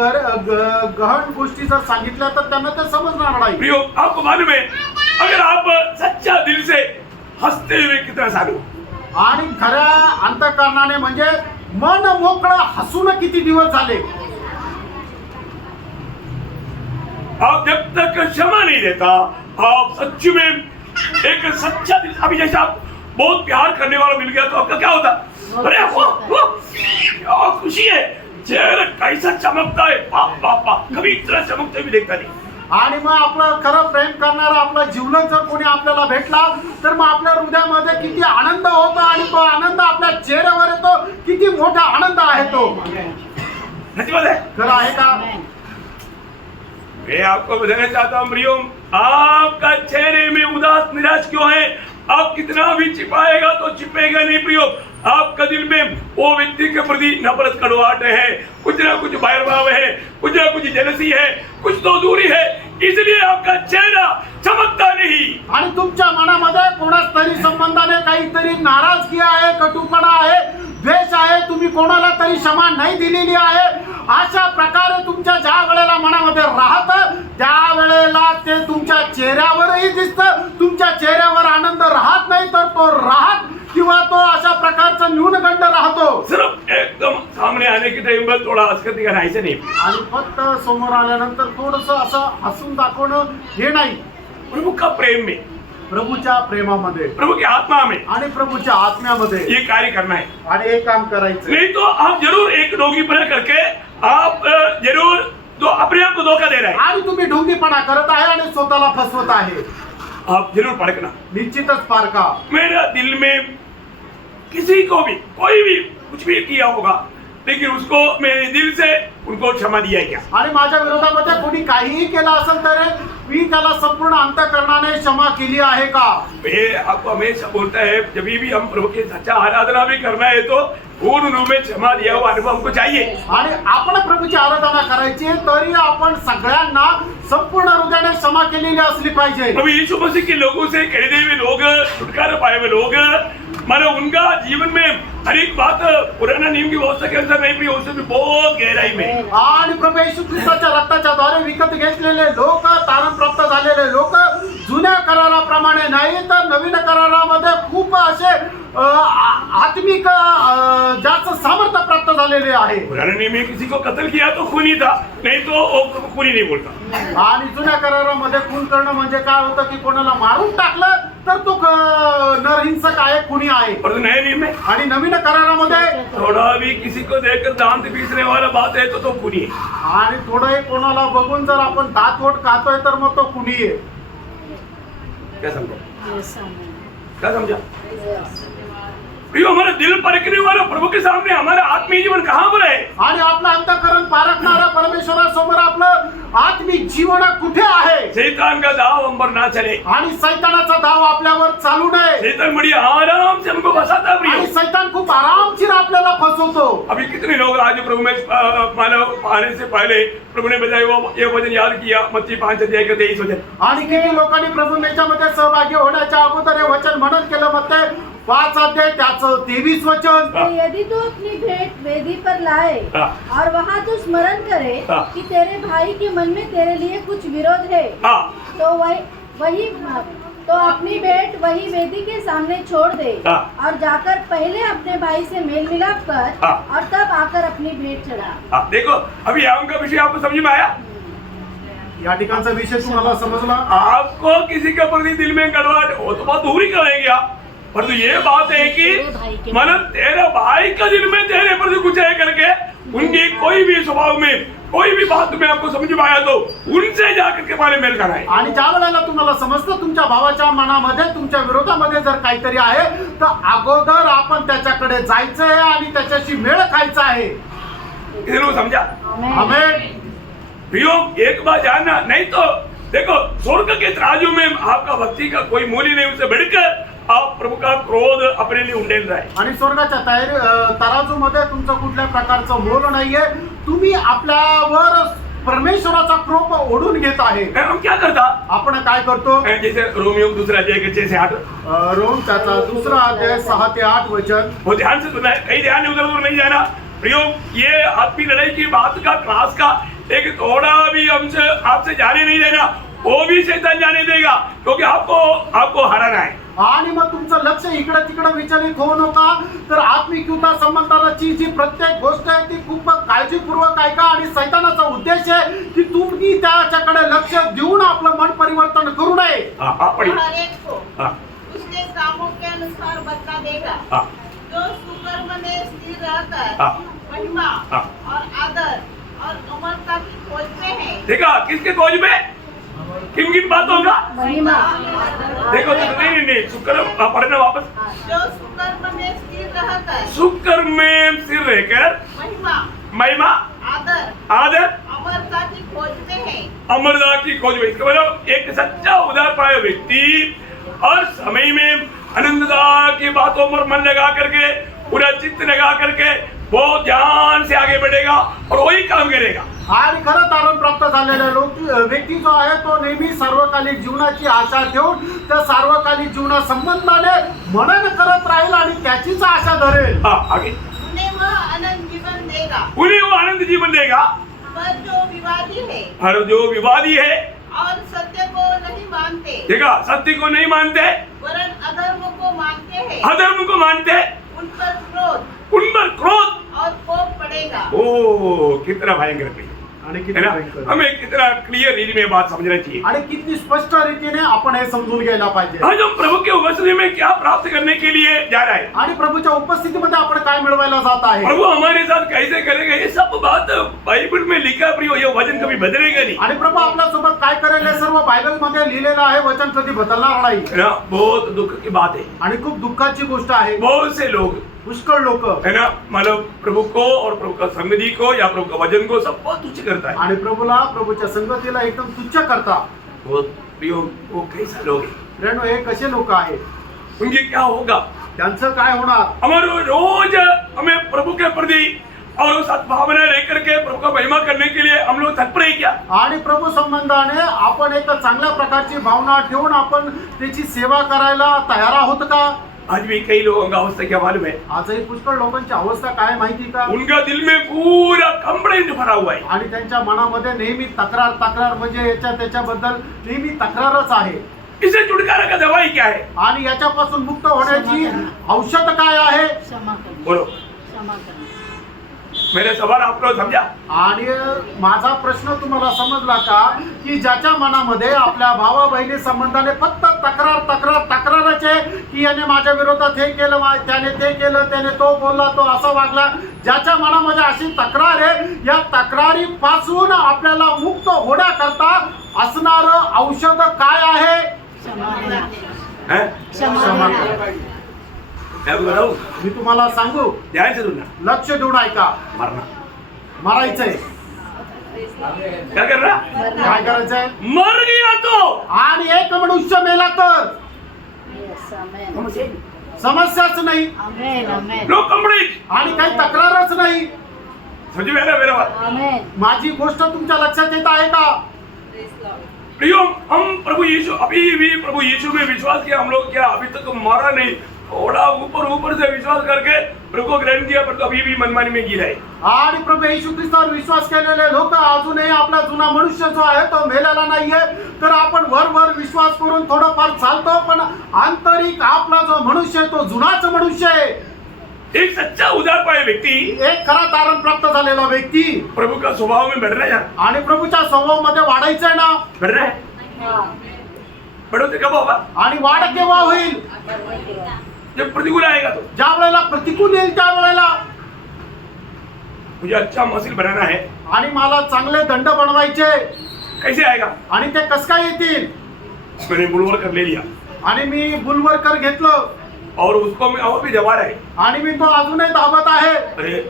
गहन गोष्टी जर सांगितल्या तर त्यांना ते समजणार नाही. प्रियो, आपको मालूम है अगर आप सच्चा दिल से हंसते हुए कितना सारू, आणि खऱ्या अंतःकरणाने म्हणजे मन मोकळं हसून किती दिवस झाले. आप जब तक क्षमा नहीं देता, आप सच में एक सच्चा दिल, अभी जैसे आप बहुत प्यार करने वाला मिल गया तो आपका क्या होता? अरे वाह, क्या खुशी है, चेहरा कैसा चमकता है, बाप बाप बाप, कभी इतना चमकते भी देखता नहीं। आणि मग आपलं खरं प्रेम करणारा आपला जीवलग जर कोणी आपल्याला भेटला तर मग आपल्या हृदयामध्ये किती आनंद होतो आणि तो आनंद आपल्या चेहऱ्यावर येतो. किती मोठा आनंद आहे तो. सच्ची बात है। खरं आहे का? मैं आपको बताना चाहता हूँ प्रियो, आपका चेहरे में उदास निराश क्यों है? आप कितना भी छिपाएगा तो छिपेगा नहीं प्रियो। आपका दिल में वो व्यक्ति के प्रति नफरत कड़वाहट है, कुछ ना कुछ बैरभाव है, कुछ ना कुछ जेलसी है, कुछ तो दूरी है, इसलिए आपका चेहरा चमकता नहीं. आणि तुमच्या मनामध्ये कोणाच तरी संबंधाने काहीतरी नाराजगी आहे, कटुपणा आहे, द्वेष आहे, तुम्ही कोणाला तरी क्षमा नाही दिलेली आहे. अशा प्रकारे तुमच्या ज्या वेळेला मनामध्ये राहतं त्या वेळेला ते तुमच्या चेहऱ्यावरही दिसतं. तुमच्या चेहऱ्यावर आनंद राहत नाही तर तो राहत किंवा तो अशा प्रकारचा न्यूनगंड राहतो. सिर्फ एकदम सामने आने के टाइम पर थोड़ा हंस कर दिखाना, ऐसे नहीं। आणि फक्त समोर आल्यानंतर थोडस असं हसून दाखवणं हे नाही. प्रभु का प्रेम में, प्रभूच्या प्रेमामध्ये प्रभु की आत्मा में आणि प्रभूच्या आत्म्यामध्ये ये कार्य करना है। आणि हे काम करायचं. नहीं तो आप जरूर एक डोंगीपना करके आप जरूर तो अपने आप को धोखा दे रहे हैं। आणि तुम्ही ढोंगीपणा करत आहे आणि स्वतःला फसवत आहे. आप जरूर परखना। निश्चितच पारखा. मेरा दिल में किसी को भी कोई भी कुछ भी किया होगा, लेकिन उसको मेरे दिल से उनको क्षमा दिया है क्या? आणि माझ्या विरोधामध्ये कोणी काहीही केलं असेल तर मी त्याला संपूर्ण अंतःकरणाने क्षमा केली आहे का? मैं आपको हमेशा बोलता है जब भी हम प्रभु की सच्चा आराधना भी करना है तो पूर्ण रूप में क्षमा दिया हुआ अनुभव हमको चाहिए। आणि आपण प्रभूची आराधना करायची तरी आपण सगळ्यांना संपूर्ण हृदयाने क्षमा केलेली असली पाहिजे. प्रभु यीशु मसीह के लोगों से खरीदे हुए लोग, छुटकारा पाए हुए लोग, मानो उनका जीवन में हर एक बात पुराना नियम की व्यवस्था के अनुसार नहीं भी, उससे भी बहुत गहराई में। आणि प्रभू येशू ख्रिस्ताच्या रक्ताच्या द्वारे विकत घेतलेले लोक, तारण प्राप्त झालेले लोक जुन्या कराराप्रमाणे नाही तर नवीन करारामध्ये खूप असे आत्मिक जास्त सामर्थ्य प्राप्त झालेले आहे. पुराने नियम में किसी को कत्ल किया तो खूनी था, नहीं तो वो खूनी नहीं बोलता। आणि जुन्या करारामध्ये खून करणं म्हणजे काय होतं की कोणाला मारून टाकलं तर तो नरहिंसक आहे, खुनी आहे. और तो नए नियम में आणि नवीन करारामध्ये थोड़ा भी किसी को देखकर दांत पीसने वाला बात है तो खूनी है। आणि थोडंही कोणाला बघून जर आपण दातवट खातोय तर मग तो खुनी आहे. क्या समझा? क्या समझा? प्रियो, हमारा दिल परखने वाला प्रभु के सामने हमारा आत्मीय जीवन कहाँ पर है? आणि आपलं अंतःकरण पारखणारा परमेश्वरासमोर आपलं आत्मिक जीवन कुठे आहे? शैतान का दाव हम पर ना चले। आणि सैतानाचा धाव आपल्यावर चालू नये। शैतान बड़ी आराम से हमको फंसाता है आणि प्रियो। सैतान खूप आरामशीर आपल्याला फसवतो। अभी कितने लोग आज प्रभु में मानव आने से पहले प्रभु ने बताया वो ये वचन याद किया, मत्ती 5:23 वचन। आणि किती लोकांनी प्रभु मेच्यामध्ये सहभागी होण्याच्या अगोदर हे वचन म्हणत केलं, मत्ती 5 त्याचं 23 वचन। तो यदि तू अपनी भेंट वेदी पर लाए हाँ। और वहाँ तू स्मरण करे हाँ। कि तेरे भाई के मन में तेरे लिए कुछ विरोध है, हाँ तो वही तो अपनी भेंट वही वेदी के सामने छोड़ दे हाँ। और जाकर पहले अपने भाई से मेल मिलाप कर हाँ। और तब आकर अपनी भेंट चढ़ा। हाँ, देखो अभी याम का विषय आपको समझ में आया? या ठिकाणचा विषय तुम्हाला समजला? आपको किसी के प्रति दिल में गड़बड़ हो तो बहुत दूरी करेंगे आप, परंतु ये बात है कि मतलब तेरे भाई का दिल में तेरे प्रति कुछ है करके उनकी कोई भी स्वभाव में कोई भी बात तुम्हें आपको समझ में आया तो उनसे जाकर के बारे मेल कराए। आणि ज्या वेळेला तुम्हाला समजतं तुमच्या भावाच्या मनामध्ये तुमच्या विरोधामध्ये जर काहीतरी आहे तर अगोदर आपण त्याच्याकडे जायचं आहे आणि त्याच्याशी मेळ खायचा आहे। किसी को समझा? आमेन। प्रियो, एक बात जानना, नहीं तो देखो स्वर्ग के तराजू में आपका भक्ति का कोई मूल्य नहीं, उससे बढ़कर आप प्रभु का क्रोध अपने लिए उंडेल रहा है। आणि स्वर्गाच्या तराजूमध्ये तुमचं कुठल्या प्रकारचं मोल नाहीये, तुम्ही आपल्यावर परमेश्वराचा क्रोध ओढून घेत आहे। हम क्या करता? आपण काय करतो? जैसे रोमियो 2:6-8 रोम त्याचा 2:6-8 वचन। वो ध्यान से सुना है, कहीं ध्यान उधर उधर नहीं जाना। प्रियो, ये आत्मीय लड़ाई की बात का क्लास का एक थोड़ा भी हमसे आपसे जाने नहीं देना, वो भी शैतान जाने देगा, क्योंकि आपको हराना है। आणि मग तुमचं लक्ष इकडे तिकडे विचलित होऊ नका। तर आत्मिक युद्धा संबंधाची जी प्रत्येक गोष्ट आहे ती खूप काळजीपूर्वक ऐका आणि सैतानाचा उद्देश आहे की तुम्ही त्याच्याकडे लक्ष देऊन आपलं मन परिवर्तन करू नये। हर एक को उसके कामों के अनुसार बदला देगा। जो सुकर्म में स्थिर रहकर महिमा और आदर और अमरता की खोज में है। देखा किसके खोज में? किन किन बातों का? महिमा। देखो नहीं शुक्र पढ़ना वापस। जो सुकर्म में स्थिर रहकर शुक्र में स्थिर रहकर महिमा आदर अमरता की खोज में है। अमरता की खोज में, इसका मतलब एक सच्चा उदार पाया व्यक्ति और समय में आनंदता की बातों पर मन लगा करके पूरा चित्त लगा करके वो ध्यान से आगे बढ़ेगा और वही काम करेगा। आणि खरं तारण प्राप्त झालेला व्यक्ती जो आहे तो नेहमी सार्वकालिक जीवनाची आशा ठेवून त्या सार्वकालिक जीवना संबंधाने मनन करत राहील आणि त्याचीच आशा धरेल। आगे उन्हें वह आनंद जीवन देगा। उन्हें वो आनंद जीवन देगा। पर जो विवादी है और जो विवादी है और सत्य को नहीं मानते, देखा सत्य को नहीं मानते वरन अधर्म को मानते हैं, अधर्म को मानते उन पर क्रोध और कोप पड़ेगा। ओ कितना भयंकर है आणि ना? किती हमें कितना क्लियर रीति में बात समझना चाहिए। आणि किती स्पष्ट रीतीने आपण हे समजून घ्यायला पाहिजे। आज हम प्रभु के उपस्थिति में क्या प्राप्त करने के लिए जा रहा है? आणि प्रभूच्या उपस्थितीमध्ये आपण काय मिळवायला जात आहे? प्रभु हमारे साथ कैसे करेगा, ये सब बात बाइबल में लिखा है प्रियो, ये वचन कभी बदलेगा नहीं। आणि प्रभू आपल्या सोबत काय करेल हे सर्व बायबल मध्ये लिहिलेलं आहे, वचन कधी बदलणार नाही। है ना? बहुत दुख की बात है। आणि खूप दुःखाची गोष्ट आहे। बहुत से लोग पुष्कळ लोक है ना, मतलब प्रभु को और प्रभु का संगति को या प्रभु का वचन को सब बहुत तुच्छ करता है। आणि प्रभूला प्रभूच्या संगतीला एकदम तुच्छ करता। वो प्रियो वो कैसा लोग हैं? प्रेरणो हे कसे लोक आहेत? उनके क्या होगा? त्यांचं काय होणार? हमारे रोज हमें प्रभु के प्रति और सद्भावना लेकर के प्रभु का महिमा करने के लिए हम लोग तत्पर है क्या? आणि प्रभू संबंधाने आपण एक चांगल्या प्रकारची भावना ठेवून आपण त्याची सेवा करायला तयार आहोत का? आज भी कई लोगों का अवस्था क्या मालूम है? आजही पुष्कळ लोकांची अवस्था काय माहिती का? उनका दिल में पूरा कंप्लेंट भरा हुआ है। आणि त्यांच्या मनामध्ये नेहमी तक्रार म्हणजे त्याच्याबद्दल नेहमी तक्रारच आहे। इससे छुटकारा का दवाई क्या है? आणि याच्यापासून मुक्त होण्याची औषध काय आहे? बोलो। मेरा सवाल आप लोग समझा? आणि माझा प्रश्न तुम्हाला समजला का की ज्याच्या मनामध्ये आपल्या भावा बहिणी संबंधाने फक्त तक्रारच आहे की याने माझ्या विरोधात हे केलं, त्याने ते केलं, त्याने तो बोलला, तो असा वागला, ज्याच्या मनामध्ये अशी तक्रार आहे, या तक्रारीपासून आपल्याला मुक्त होण्याकरता असणारं औषध काय आहे? हैं? मैं आपको बताऊं, मी तुम्हाला सांगू, ध्यान से सुनना, लक्ष देऊन ऐका. मरना. मरायचंय. क्या कर रहा? काय करायचंय? मर गया तो आणि एक मनुष्य मेला तर Yes, amen. समस्याच नाही Amen, amen. No complete. आणि काही तक्रारच नाही. समझ में आ रहा मेरा बात? Amen. माझी गोष्ट तुमच्या लक्षात येत आहे का? प्रियो, हम प्रभु यीशु अभी भी प्रभु यीशु में विश्वास किया. हम लोग क्या अभी तक मारा नहीं, थोड़ा ऊपर से विश्वास करके प्रभु को ग्रहण किया, पर तो अभी भी मनमानी में गिरा है. आणि प्रभू येशू ख्रिस्तावर विश्वास केलेले लोक अजूनही आपला जुना मनुष्य जो आहे तो मेलेला नाहीये. तर आपण वर विश्वास करून थोडंफार चालतो, पण आंतरिक आपला जो मनुष्य आहे तो जुनाच मनुष्य आहे. एक सच्चा उदार पाए व्यक्ति एक खरा तारण प्राप्त झालेला व्यक्ती प्रभु का स्वभाव में बढ़ रहा है यार. आणि प्रभूच्या स्वभावामध्ये वाढायचंय ना. बढ़ रहा है. हाँ. बढ़ोतरी कब होगा? आणि वाढ केव्हा होईल? जब प्रतिकूल आएगा तो. ज्या वेळेला प्रतिकूल येईल त्या वेळेला. मुझे अच्छा मसील बनाना है. आणि मला चांगले दंड बनवायचे. कैसे आएगा? आणि ते कस काय येतील? मैंने बुलवर कर ले लिया आणि मी बुलवरकर घेतलं और उसको मैं और भी दबा रहा है. आणि मी तो अजूनही दाबत आहे. अरे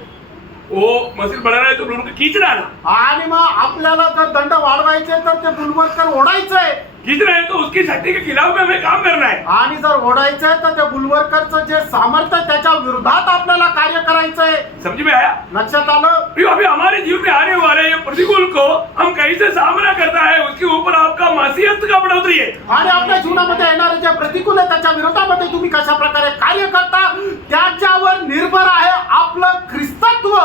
वो मसील बनाना है तो बुलवर को खींचना है ना. आणि मग आपल्याला जर दंड वाढवायचे तर ते बुलवरकर ओढायचंय. खींचना है तो उसकी शक्ति के खिलाफ में हमें काम करना है. आणि जर ओढायचंय तर त्या बुलवरकरचं जे सामर्थ्य आहे त्याच्या विरोधात आपल्याला कार्य करायचंय. समझ में आया? लक्षात आलं? प्रियो, अभी हमारे जीवन में आने वाले ये प्रतिकूल को हम कैसे सामना करता है, उसके ऊपर आपका मसीहत का बढ़ोतरी है. आणि आपल्या जीवनामध्ये येणारे जे प्रतिकूल आहे त्याच्या विरोधामध्ये तुम्ही कशा प्रकारे कार्य करता त्याच्यावर निर्भर आहे आपलं ख्रिस्तत्व.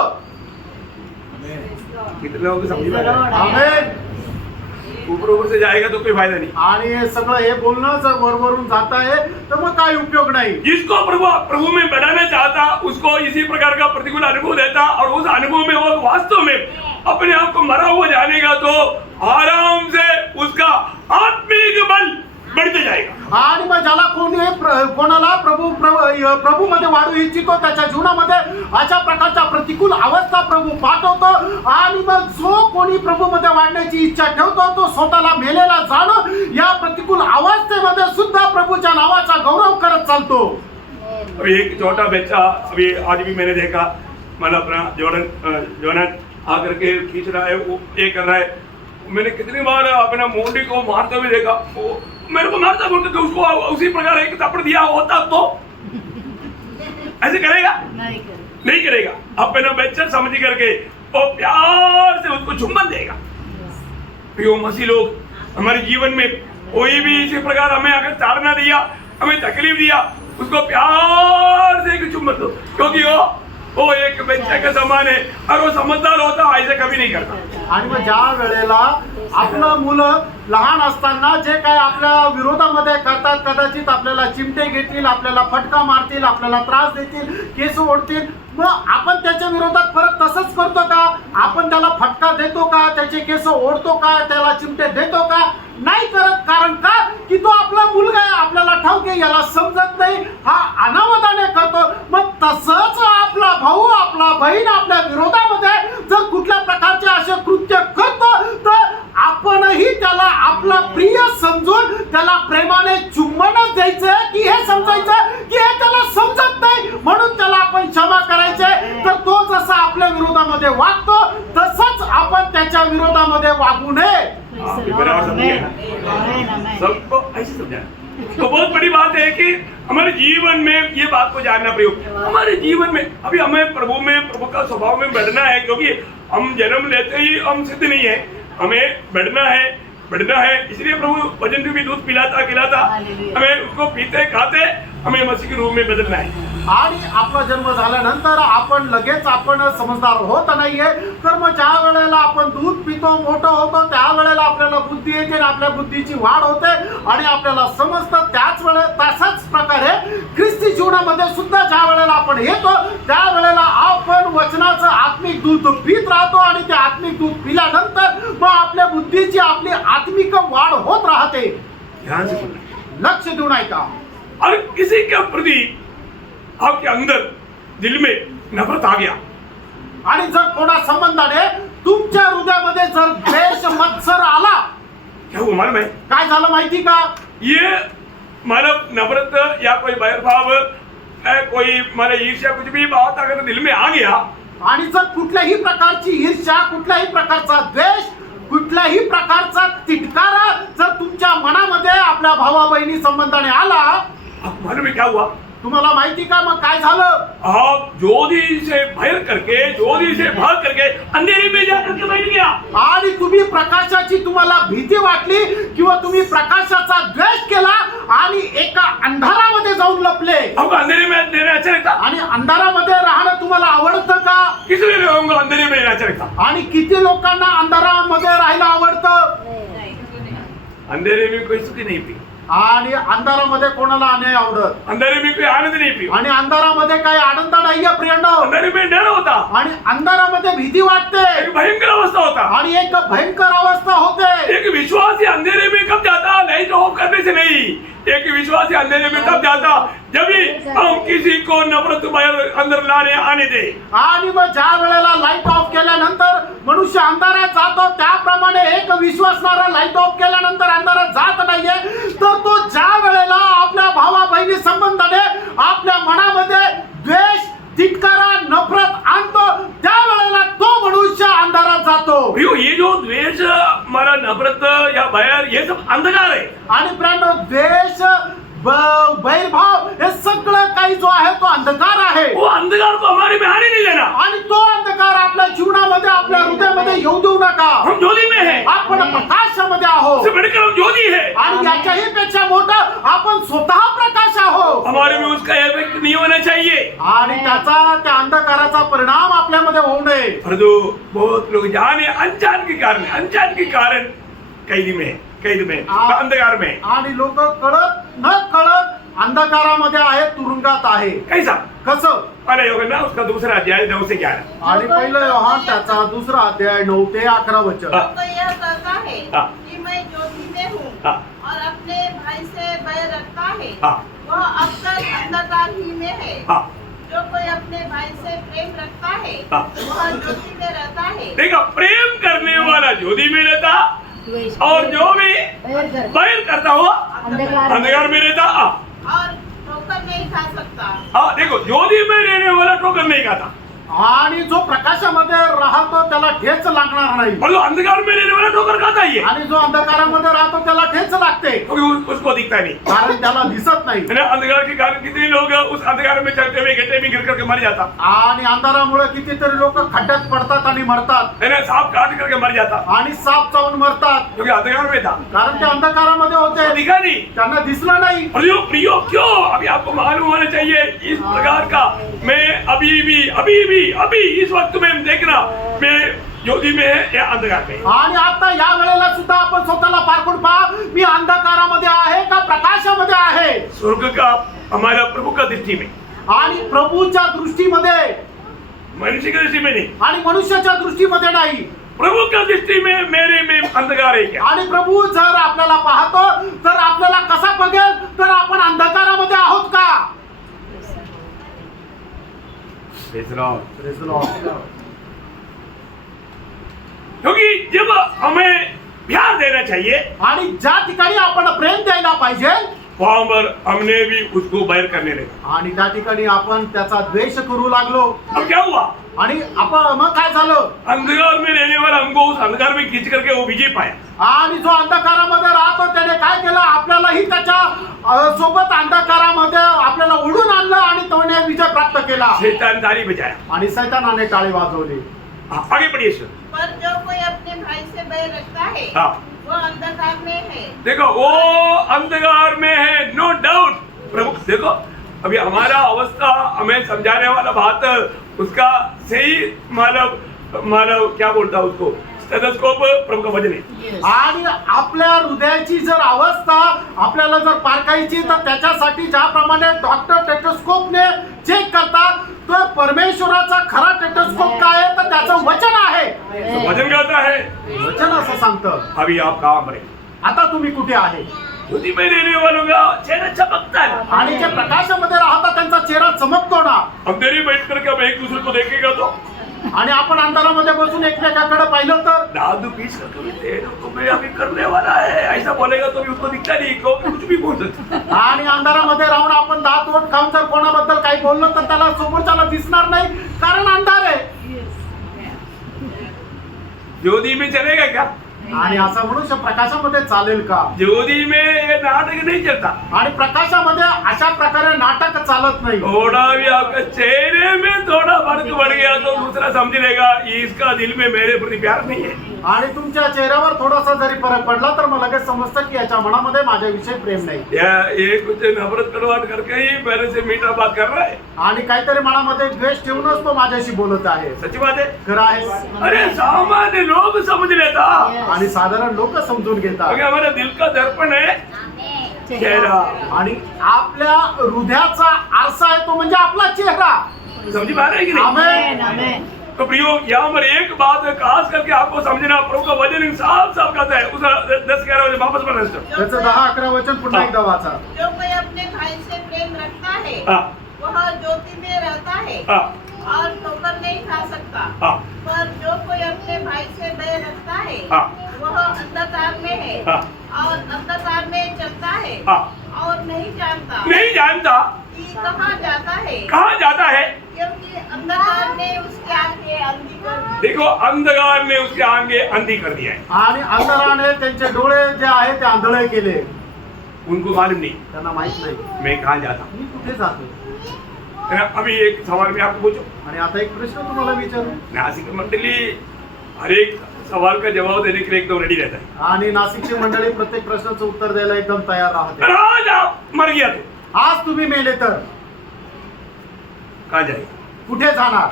कितने लोगों को समझ में आया? आमेन. ऊपर से जाएगा तो कोई फायदा नहीं. आणि हे सगळं हे बोलणं जर वरवरून जात आहे तर मग काय उपयोग नाही. जिसको प्रभु में बढ़ाना चाहता उसको इसी प्रकार का प्रतिकूल अनुभव देता और उस अनुभव में वो वास्तव में अपने आप को मरा हुआ जानेगा तो आराम से उसका आत्मिक बल बढ़ते जाएगा. आणि मग ज्याला कोणाला प्रभू मध्ये वाढू इच्छितो त्याच्या जीवनामध्ये अशा प्रकारच्या प्रतिकूल अवस्था प्रभू पाठवतो. आणि मग जो कोणी प्रभू मध्ये वाढण्याची इच्छा ठेवतो तो स्वतःला मेलेला जाणून या प्रतिकूल अवस्थेमध्ये सुद्धा प्रभूच्या नावाचा गौरव करत चालतो. अभी एक छोटा बच्चा अभी आज भी मैंने देखा, मतलब अपना जोनन आकर के खींच रहा है, वो ये कर रहा है. मैंने कितनी बार अपना मोंडी को मारते हुए देखा. वो मेरे को मारता बोलते तो उसको उसी प्रकार एक थप्पड़ दिया होता तो ऐसे करेगा? नहीं करेगा. अपना बच्चा समझ करके वो प्यार से उसको चुम्बन देगा. प्रियो मसीह लोग, हमारे जीवन में कोई भी इसी प्रकार हमें अगर ताड़ना दिया, हमें तकलीफ दिया, उसको प्यार से एक चुम्बन दो, क्योंकि वो एक बच्चे के समान है और वो समझदार होता ऐसे कभी नहीं करता. आणि मग ज्या वेळेला आपलं मुलं लहान असताना जे काय आपल्या विरोधामध्ये करतात, कदाचित आपल्याला चिमटे घेतील, आपल्याला फटका मारतील, आपल्याला त्रास देतील, केस ओढतील, मग आपण त्याच्या विरोधात परत तसंच करतो का? आपण त्याला फटका देतो का? त्याचे केस ओढतो का? त्याला चिमटे देतो का? नाही करत. कारण का? की तो आपला मुलगा आहे, आपल्याला ठाऊक आहे, याला समजत नाही, हा अनावधाने करतो. मग तसंच आपला भाऊ, आपला बहीण आपल्या विरोधामध्ये जर कुठल्या प्रकारचे असे कृत्य करतो तर आपणही त्याला आपला प्रिय समजून त्याला प्रेमाने चुंबनच द्यायचं की हे समजायचं की हे त्याला समजत नाही म्हणून त्याला आपण क्षमा करायचे. तर तो जसा आपल्या विरोधामध्ये वागतो तसंच आपण त्याच्या विरोधामध्ये वागू नये. बराबर समझिए ना, सबको ऐसे समझाना. तो बहुत बड़ी बात है कि हमारे जीवन में ये बात को जानना प्रयोग. हमारे जीवन में अभी हमें प्रभु का स्वभाव में बढ़ना है, क्योंकि हम जन्म लेते ही हम सिद्ध नहीं है, हमें बढ़ना है. इसलिए प्रभु वचन रूपी दूध पिलाता खिलाता हमें उसको पीते खाते हमें मसीह के रूप में बदलना है. आणि आपला जन्म झाल्यानंतर आपण लगेच समजदार होत नाहीये. तर मग ज्या वेळेला आपण दूध पितो, मोठं होतो, त्या वेळेला आपल्याला बुद्धी येते आणि आपल्या बुद्धीची वाढ होते आणि आपल्याला समजतं. तसाच प्रकारे ख्रिस्ती जीवनामध्ये सुद्धा ज्या वेळेला आपण येतो त्यावेळेला आपण वचनाचं आत्मिक दूध पीत राहतो आणि ते आत्मिक दूध पिल्यानंतर मग आपल्या बुद्धीची आपली आत्मिक वाढ होत राहते. ध्यान से सुनना. लक्ष देऊन ऐका. और किसी के प्रति आपके अंदर दिल में नफरत आ गया आणि जर कोणा संबंधाने तुमच्या हृदयामध्ये जर द्वेष मत्सर आला, क्या वो मालूम है? काय झालं माहिती का? ये मानव नफरत या कोई बैरभाव कोई माने ईर्ष्या कुछ भी बात अगर दिल में आ गया, आणि जर कुठल्याही प्रकारची ईर्ष्या, कुठल्याही प्रकारचा द्वेष, कुठल्याही प्रकारचा तिटकारा जर तुमच्या मनामध्ये आपल्या भावा बहिणी संबंधाने आला, अब मालूम है क्या हुआ? तुम्हाला माहिती का मग काय झालं? आप ज्योति से भय करके, ज्योति से भाग करके अंधेरे में जाकर के बैठ गया। आणि तुम्ही प्रकाशाची तुम्हाला भीती वाटली किंवा तुम्ही प्रकाशाचा द्वेष केला आणि एका अंधारामध्ये जाऊन लपले। आपको अंधेरे में रहना अच्छा लगता? आणि अंधारामध्ये राहणं तुम्हाला आवडतं का? किसी लोगों को अंधेरे में रहना अच्छा लगता? आणि किती लोकांना अंधारामध्ये राहायला आवडतं? अंधेरे में कोई सुख नहीं पी, आणि अंधारामध्ये कोणाला नाही आवडत? अंधेरे में कोई आनंद नहीं पी, आणि अंधारामध्ये काही आनंद नाहीये प्रियंड। अंधेरे में डर होता, आणि अंधारामध्ये भीती वाटते एक भयंकर अवस्था होता। आणि एक भयंकर अवस्था होते। एक विश्वासी अंधेरे में कब जाता? लाइट ऑफ करने से नहीं, एक विश्वासी अंधेरे में तब जाता जब भी हम किसी को नफरत बाहर अंदर लाने आने दे। आणि मग ज्या वेळेला लाईट ऑफ केल्यानंतर मनुष्य अंधारात जातो, त्याप्रमाणे एक विश्वासणारा लाईट ऑफ केल्यानंतर अंधारात जात नाहीये, तर तो ज्या वेळेला आपल्या भावा बहिणी संबंधाने आपल्या मनामध्ये द्वेष, धिक्कारा, नफरत आणतो, त्या वेळेला तो मनुष्य अंधारात जातो। भैया ये जो द्वेष, हमारा नफरत या बैर, ये सब अंधकार है। आणि प्रेरणा, द्वेष, बैरभाव हे सगळं काही जो आहे तो अंधकार आहे। वो अंधकार को हमारे में आने नहीं देना। आणि तो अंधकार आपल्या जीवनामध्ये, आपल्या हृदयामध्ये येऊ देऊ नका। हम ज्योति में हैं, आपण प्रकाशामध्ये आहोत उससे बढ़कर हम ज्योति है। आणि याच्याही पेक्षा मोठं आपण स्वतः प्रकाश आहोत। हमारे में उसका इफेक्ट नहीं होना चाहिए। आणि त्याचा, त्या अंधकाराचा परिणाम आपल्यामध्ये होऊ नये। परंतु बहुत लोग जाने अनजान के कारण कैद में अंधकार में, आणि लोक कळत न कळत अंधकारामध्ये आहे, तुरुंगात आहे। कैसा? कसं? पहले योगन उसका दूसरा अध्याय 9 से 11। आणि पहिलं योहान त्याचा दुसरा अध्याय 9 ते 11 वचन। हाँ। तो यह कहता है हाँ। कि मैं ज्योति में हूँ हाँ। और अपने भाई से बैर रखता है, हाँ। वह अब तक अंधकार ही में है। हाँ। जो कोई अपने भाई से प्रेम रखता है, हाँ। वह ज्योति में रहता है। देखो, प्रेम करने वाला ज्योति में रहता द्वेष और जो भी बैर करता हुआ अंधकार में रहता। और ठोकर नहीं खा सकता। देखो, ज्योति में रहने वाला ठोकर नहीं खाता, आणि जो प्रकाशामध्ये राहतो त्याला ठेच लागणार नाही, और जो अंधकार में रहने वाला ठोकर खाता ही है, आणि जो अंधकारामध्ये राहतो त्याला ठेच लागते, क्योंकि उसको दिखता नहीं। कारण त्याला दिसत नाही। है ना? अंधकार के कारण कितने लोग उस अंधकार में चलते हुए गड्ढे में गिर करके मर जाता आणि अंधारामुळे कितीतरी लोक खड्ड्यात पडतात आणि मरतात, है ना? सांप काट करके मर जाता, आणि साप चावून मरतात, क्योंकि अंधकार में था, कारण ते अंधकारामध्ये होते, वो दिखा नहीं। त्यांना दिसलं नाही। प्रियो क्यों? अभी आपको मालूम होना चाहिए इस प्रकार का। मैं अभी इस वक्त में देखना, मैं ज्योति में है या अंधकार में। आणि आता या वेळेला सुद्धा आपण स्वतःला पारखून पहा, मी अंधकारामध्ये आहे का प्रकाशामध्ये आहे? स्वर्ग का, हमारा प्रभु का दृष्टि में, आणि प्रभूच्या दृष्टीमध्ये, मनुष्य की दृष्टि में नहीं, आणि मनुष्याच्या दृष्टीमध्ये नाही। प्रभु का दृष्टि में मेरे में अंधकार है क्या? आणि प्रभू जर आपल्याला पाहतो तर आपल्याला कसा बघेल? तर आपण अंधकारामध्ये आहोत का? क्योंकि जब हमें प्यार देना चाहिए, आणि ज्या ठिकाणी आपण प्रेम द्यायला पाहिजे, वहां पर हमने भी उसको बैर करने लगे। आणि त्या ठिकाणी आपण त्याचा द्वेष करू लागलो। अब क्या हुआ? आणि आपण मग काय झालं? अंधकार में रहने वाला हमको उस अंधकार में खींच करके वो विजय पाया, आणि जो अंधकारामध्ये राहतो त्याने काय केलं? आपल्यालाही त्याच्या सोबत अंधकारामध्ये आपल्याला ओढून आणलं आणि त्याने विजय प्राप्त केला, शैतान ताली बजाया। आणि सैतानाने टाळी वाजवली। आगे बढ़िए सर। पर जो कोई अपने भाई से बैर रखता है, हाँ। वो अंधकार में है। देखो, वो अंधकार में है, नो डाउट। प्रभु देखो, अभी हमारा अवस्था हमें समझाने वाला बात उसका सही मानव क्या बोलता है उसको, स्टेथोस्कोप प्रभु का वजन है। आणि आपल्या हृदयाची जर अवस्था आपल्याला जर पारखायची तर त्याच्यासाठी ज्याप्रमाणे डॉक्टर टेटोस्कोपने चेक करतात, तर परमेश्वराचा खरा टेटोस्कोप काय आहे? तर त्याचं वचन आहे। वजन कहता है, वचन असं सांगतं। अभी आप कहाँ पर हैं? आता तुम्ही कुठे आहे? ज्योति में रहने वालों का चेहरा चमकता है, आणि जे प्रकाशामध्ये राहतात त्यांचा चेहरा चमकतो ना। अंधेरे बैठ करके हम एक दूसरे को देखेगा तो आणि आपण अंधारामध्ये बसून एकमेकाकडे पाहिलं तर दादू पीस करके मैं अभी करने वाला है ऐसा बोलेगा तो भी उसको दिखता नहीं, क्योंकि कुछ भी पोहोचत. आणि अंधारामध्ये राहून आपण दात ओठ खाऊन जर कोणाबद्दल काही बोललो तर त्याला समोरच्याला दिसणार नाही, कारण अंधार आहे. ज्योति में चलेगा क्या? आणि असा मनुष्य प्रकाशामध्ये चालेल का? ज्योति में ये नाटक नहीं चलता. आणि प्रकाशामध्ये अशा प्रकारे नाटक चालत नाही. थोड़ा भी आपका चेहरे में थोड़ा फर्क पड़ गया तो दूसरा समझ लेगा इसका दिल में मेरे प्रति प्यार नहीं है. आणि तुमच्या चेहऱ्यावर थोडासा जरी फरक पडला तर मला लगेच समजतं की याच्या मनामध्ये माझ्याविषयी प्रेम नाही. ये कुछ नफरत कड़वाहट करके ही मेरे से मीठा बात कर रहा है. आणि काहीतरी मनामध्ये द्वेष ठेवूनच तो माझ्याशी बोलत आहे. सच्ची बात है. खरं आहे. अरे सामान्य लोग समझ लेता. आणि साधारण लोक समजून घेतात. क्योंकि हमारे दिल का दर्पण है चेहरा. आणि आपल्या हृदयाचा आरसा आहे तो म्हणजे आपला चेहरा. समझी बात है कि नहीं? आमेन. आमेन. तो प्रियो यहाँ पर एक बात खास करके आपको समझना, प्रभु का वचन साफ साफ कहता है. उस 10-11 बजे वापस पढ़ना है. त्याचं 10-11 वचन पुन्हा एकदा वाचा. जो कोई अपने भाई से प्रेम रखता है हाँ. वह ज्योति में रहता है हाँ. और ठोकर नहीं खा सकता. हाँ. पर जो कोई अपने भाई से बैर रखता है हाँ. वह अंधकार में है हाँ. और अंधकार में चलता है हाँ. और नहीं जानता नहीं जानता कि कहाँ जाता है, कहाँ जाता है. क्योंकि अंधकार ने उसकी आंखें अंधी कर दी. देखो अंधकार ने उसके आगे अंधी कर दिया है. आणि अंधाराने त्यांचे डोळे जे आहे ते आंधळे केले. उनको मालूम नहीं त्यांना माहित नाही मैं कहाँ जाता हूँ. मी कुठे जातो. अभी एक सवाल मैं आपको पूछूं. आणि आता एक प्रश्न तुम्हाला विचारू. नासिक मंडली हर एक सवाल का जवाब देने के लिए एकदम रेडी रहता है. आणि नाशिकची मंडळी प्रत्येक प्रश्नाचं उत्तर द्यायला एकदम तयार राहते. अरे आज आप मर गया तो आज तुम्ही मेले तर कहाँ जाएगा. कुठे जाणार.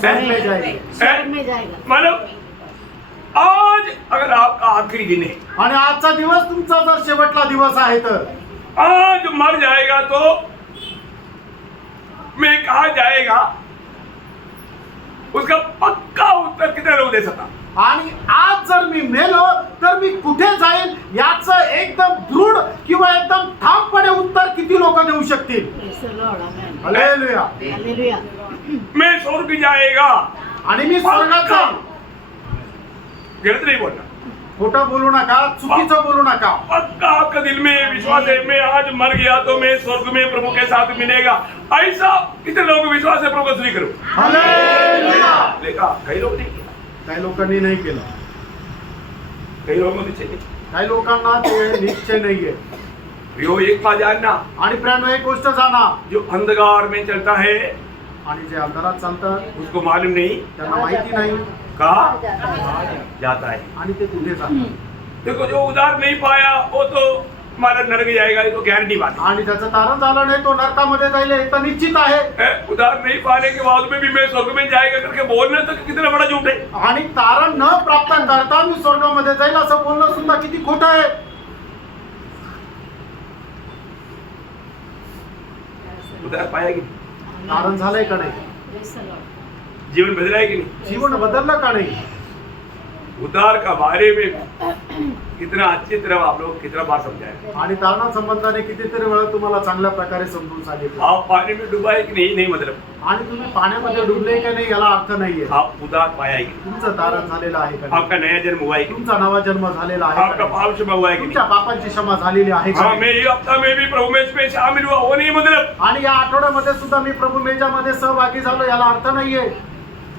स्वर्ग में जाएंगे. स्वर्ग में जाएगा. मतलब आज अगर आपका आखिरी दिन है, आणि आजचा दिवस तुमचा जर शेवटला दिवस आहे तर आज मर जाएगा तो मैं कहा जाएगा, उसका पक्का उत्तर कितने लोग दे सकता. आणि आज जर मी मेलो तर मी कुठे जाईल याचं एकदम दृढ किंवा एकदम ठामपणे उत्तर किती लोक देऊ शकतील. Praise the Lord. Amen. Hallelujah. Hallelujah. मैं स्वर्ग जाएगा. आणि मी स्वर्गात जाईन. गलत नहीं बोलना. खोटं बोलू नका, चुकीचं बोलू नका. पक्का आपका दिल में विश्वास है मैं आज मर गया तो मैं स्वर्ग में प्रभु के साथ मिलेगा. ऐसा कितने लोगों को विश्वास है. प्रभु को स्वीकार करो. हालेलुया. लेकिन कई लोग नहीं किया. काही लोकांनी नाही केलं. कई लोगों ने चाहिए. काही लोकांना ते निश्चय नाहीये. यो एक बात जानना, आणि प्राण एक गोष्ट जाणा, जो अंधकार में चलता है आणि जे अंधारात चालतात उसको मालूम नहीं त्यांना माहिती नाही कहाँ जाता जाता है. आणि ते कुठे जातात. देखो जो उधार नहीं पाया वो तो हमारा नरक जाएगा, ये तो गारंटी बात है. आणि त्याचं तारण झालं नाही तो नरकामध्ये जाईल हे तर निश्चित आहे. उधार नहीं पाने के बाद में भी मैं स्वर्ग में जाएगा करके बोलने तक कितना बड़ा झूठ है. आणि तारण न प्राप्त करता मी स्वर्गामध्ये जाईल असं बोलणं सुद्धा किती खोटं आहे. उधार पाया कि नहीं? तारण झालंय का नाही. Praise the Lord. जीवन बदला है कि नहीं. जीवन बदललं का नाही. उधार का बारे में कितना अच्छी तरह आप लोग कितना बार समझाए. आणि तारणा संबंधाने कितीतरी वेळा तुम्हाला चांगल्या प्रकारे समजून सांगितलं. आप पानी में डूबा है कि नहीं. नहीं मतलब आणि तुम्ही पाण्यामध्ये डुबले का नाही याला अर्थ नाहीये. आप उधार पाया है कि नहीं. तुमचं तारण झालेलं आहे का नाही. आपका नया जन्म हुआ है कि नहीं. तुमचा नवा जन्म झालेला आहे आपका का नाही. पाप क्षमा हुआ है कि तुमच्या नहीं. पापांची क्षमा झालेली आहे का हाँ नाही. मैं ये हफ्ता में भी प्रभु में इसमें शामिल हुआ वो नहीं मतलब. आणि या आठवड्यामध्ये सुद्धा मी प्रभू मेजामध्ये सहभागी झालो याला अर्थ नाहीये.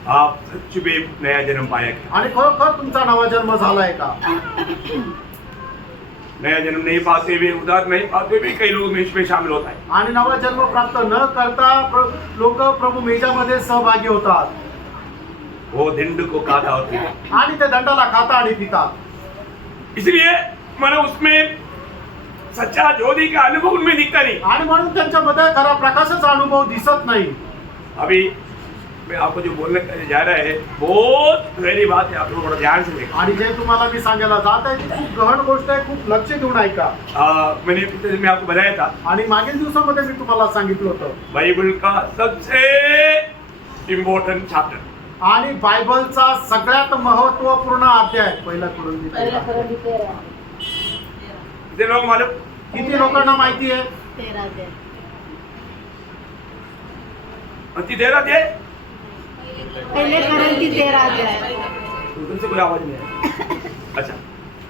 आप सच में नया जन्म पाया कि आणि खरोखर तुमचा नवा जन्म झालाय का. नया जन्म नहीं पाते हुए उधार नहीं पाते हुए कई लोग इसमें शामिल होता है. आणि नवा जन्म प्राप्त न करता लोक प्रभू मेजामध्ये सहभागी होतात. वो धिंड को खाता होती है. आणि ते दंडाला खाता आणि पितात. इसलिए मैंने उसमें सच्चा ज्योति का अनुभव उनमें दिखता नहीं. आणि म्हणून त्यांच्यामध्ये खरा प्रकाशाचा अनुभव दिसत नाही. अभी मैं आपको जो बोलने जा रहा है बहुत गहरी बात है. आप लोग बड़ा ध्यान से देखा. आणि जे तुम्हाला मी सांगायला जात आहे ती खूप गहन गोष्ट आहे. खूप लक्ष देऊन ऐका. मैंने पिछले दिन में आपको बताया था आणि मागील दिवसामध्ये मी तुम्हाला सांगितलं होतं बाइबल का सबसे इम्पोर्टेंट चैप्टर. आणि बायबलचा सगळ्यात महत्वपूर्ण अध्याय पहिला पहिला करून खरं 13. कितने लोग मालूम. किती लोकांना माहिती आहे. 13 अध्याय. अति देर आती है. पहिले खरं 13 अध्याय. तुमसे कोई आवाज नहीं है. अच्छा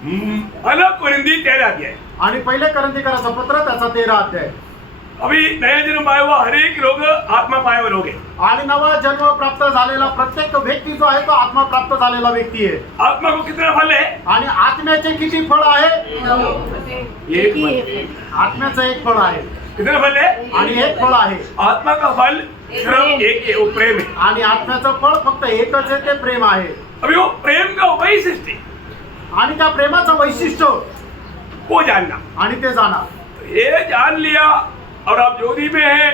पहला कोरिंदी 13 अध्याय। आणि पहिले करंदीकराचं पत्र त्याचा 13 अध्याय। अभी नया जन्म पाया हुआ हर एक लोग आत्मा पाया हुआ लोग है। आणि नवा जन्म प्राप्त झालेला प्रत्येक व्यक्ती जो आहे तो आत्मा प्राप्त झालेला व्यक्ती आहे। आत्मा को कितना फल है? आणि आत्म्याचे किती फळ आहे? एक फल। आत्म्याचं एक फळ आहे कितना फल है? आणि एक फळ आहे। आत्मा का फल सिर्फ एक है, वो प्रेम है। आणि आत्म्याचं फळ फक्त एकच आहे, ते प्रेम आहे। अभी वो प्रेम का वैशिष्ट्य आणि त्या प्रेमाचं वैशिष्ट्य वो जानना, आणि ते जाणार। ये जान लिया और आप ज्योति में है,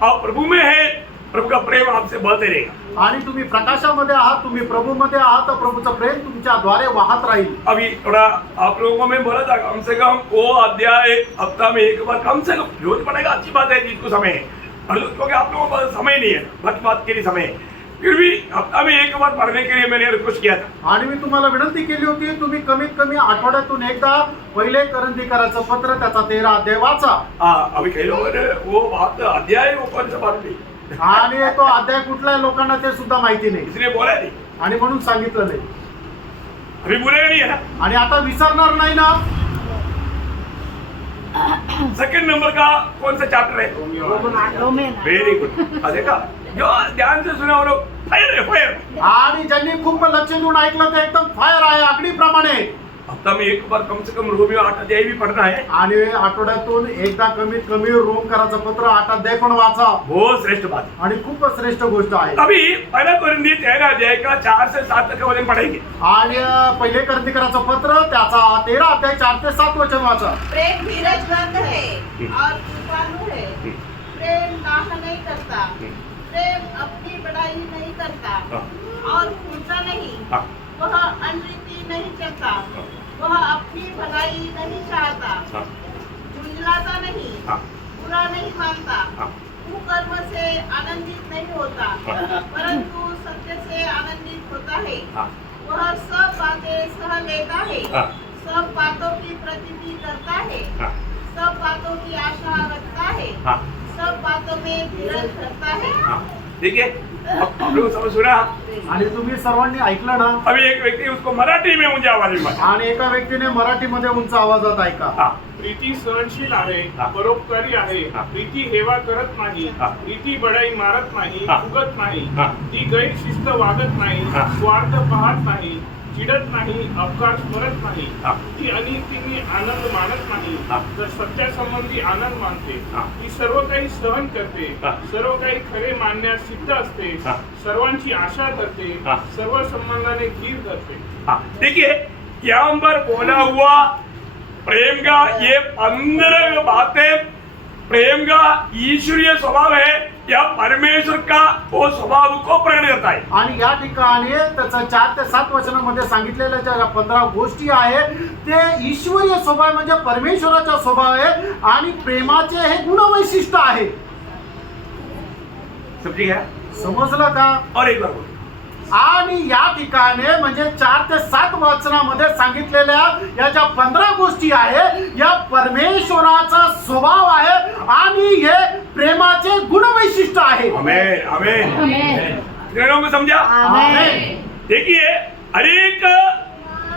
आप प्रभु में है, प्रभु का प्रेम आपसे बहते रहेगा। आणि तुम्ही प्रकाशामध्ये आहात, तुम्ही प्रभूमध्ये आहात, तर प्रभूचं प्रेम तुमच्याद्वारे वाहत राहील। अभी थोड़ा आप लोगों को मैं बोला था कम से कम वो अध्याय हफ्ता में एक बार कम से कम रोज पढ़ेगा, अच्छी बात है जिसको समय है, क्योंकि आप लोगों को समय नहीं है, बात के लिए समय है, फिर भी हफ्ता में एक बार पढ़ने के लिए मैंने रिक्वेस्ट किया था। आणि मी तुम्हाला विनंती केली होती, तुम्ही कमीत कमी आठवड्यातून एकदा पहिले करंदीकराचं पत्र त्याचा 13 अध्याय वाचा। अभी कई लोगों ने वो बात अध्याय वो कौन सा बात नहीं, आणि तो अध्याय कुठला आहे लोकांना ते सुद्धा माहिती नाही, इसलिए बोला नहीं, आणि म्हणून सांगितलं नाही। अभी बोलेगा नहीं है ना। आणि आता विसरणार नाही ना। सेकंड नंबर का कौन सा चैप्टर है? Very good. देखा जो ध्यान से सुना वो लोग फायर है, फायर। आणि ज्यांनी खूप लक्ष देऊन ऐकलं ते एकदम फायर आहे, अग्नीप्रमाणे। हफ्ता में एक बार कम से कम रोमियो 8 अध्याय भी पढ़ना है। आणि आठवड्यातून एकदा कमीत कमी रोमकराचं पत्र 8 अध्याय पण वाचा। बहुत श्रेष्ठ बात है। आणि खूप श्रेष्ठ गोष्ट आहे। अभी पहला कोरिंथी 13 अध्याय का 4 से 7 तक का वचन पढ़ेंगे। आणि पहिले करंदीकराचं पत्र त्याचा 13 अध्याय 4 ते 7 वचन वाचा। प्रेम धीरजवंत है और कृपालु है। प्रेम दाह नहीं करता, प्रेम अपनी बड़ाई नहीं करता और फूलता नहीं, वह अनरीति नहीं करता, वह अपनी भलाई नहीं चाहता, झुंझलाता नहीं, बुरा नहीं मानता, कुकर्म से आनंदित नहीं होता, परंतु सत्य से आनंदित होता है। वह सब बातें सह लेता है, सब बातों की प्रतीति करता है, सब बातों की आशा रखता है, सब बातों में धीरज रखता है। देखिए अब आप लोग समझ सुना। आणि तुम्ही सर्वांनी ऐकलं ना। अभी एक व्यक्ति उसको मराठी में ऊंची आवाज में बोला। आणि एका व्यक्तीने मराठीमध्ये उंच आवाजात ऐका। प्रीती सहनशील आहे, हा. परोपकारी आहे, हा. प्रीती हेवा करत नाही, हा. प्रीती बडाई मारत नाही, हा. फुगत नाही, हा. ती गैरशिस्त वागत नाही, हा. स्वार्थ पाहत नाही, चिडत नाही, अपकार स्मरत नाही, हा. ती अनितीने आनंद मानत नाही, हा. तर सत्यासंबंधी आनंद मानते, हा. ती सर्व काही सहन करते, हा. सर्व काही खरे मानण्यास सिद्ध असते, हा. सर्वांची आशा करते, हा. सर्व संबंधाने धीर करते। देखिए यहाँ पर बोला हुआ प्रेम का ये 15 बातें प्रेम का ईश्वरीय स्वभाव है या परमेश्वर का वो स्वभाव को प्रकट करता है। आणि या ठिकाणी त्याचा 4 ते 7 वचनामध्ये सांगितलेल्या ज्या 15 गोष्टी आहेत ते ईश्वरीय स्वभाव म्हणजे परमेश्वराचा स्वभाव आहे आणि प्रेमाचे हे गुणवैशिष्ट्य आहे। समझी गया? समजलं का? और एक बार बोलो। आणि या ठिकाणी म्हणजे 4 ते 7 वचनामध्ये सांगितलेल्या या ज्या 15 गोष्टी आहे या परमेश्वराचा स्वभाव आहे आणि हे प्रेमाचे गुणवैशिष्ट्य आहे। आमेन आमेन। लोगों को समझा? आमेन। देखिए अनेक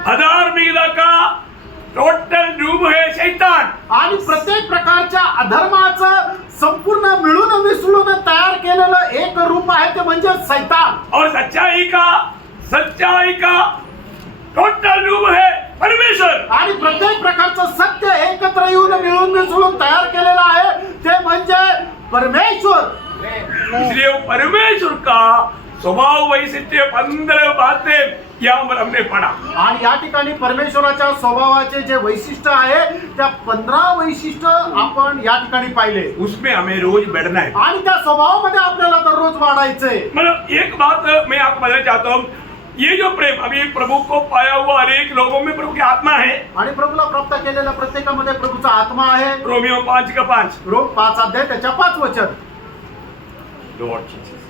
अधार्मिकता का टोटल रूप है शैतान। आणि प्रत्येक प्रकारच्या अधर्माचं संपूर्ण मिळून मिसळून तयार केलेलं एक रूप आहे ते म्हणजे सैतान। और सच्चाई का टोटल रूप है परमेश्वर। आणि प्रत्येक प्रकारचं सत्य एकत्र येऊन मिळून मिसळून तयार केलेलं आहे ते म्हणजे परमेश्वर। इसलिए वो परमेश्वर का स्वभाव वैशिष्ट्य 15 बातें यहाँ पर हमने पढ़ा। आणि या ठिकाणी परमेश्वराच्या स्वभावाचे जे वैशिष्ट्य आहे त्या 15 वैशिष्ट्य आपण या ठिकाणी पाहिले। उसमें हमें रोज बढ़ना है आणि त्या स्वभावामध्ये आपल्याला दररोज वाढायचंय। मतलब एक बात मैं आपको बताना चाहता हूँ, ये जो प्रेम अभी प्रभु को पाया हुआ अनेक लोगों में प्रभु की आत्मा है। आणि प्रभूला प्राप्त केलेल्या प्रत्येकामध्ये प्रभूचा आत्मा आहे। रोमियो 5 का 5। रोम 5 अध्याय त्याच्या 5 वचन। Lord Jesus,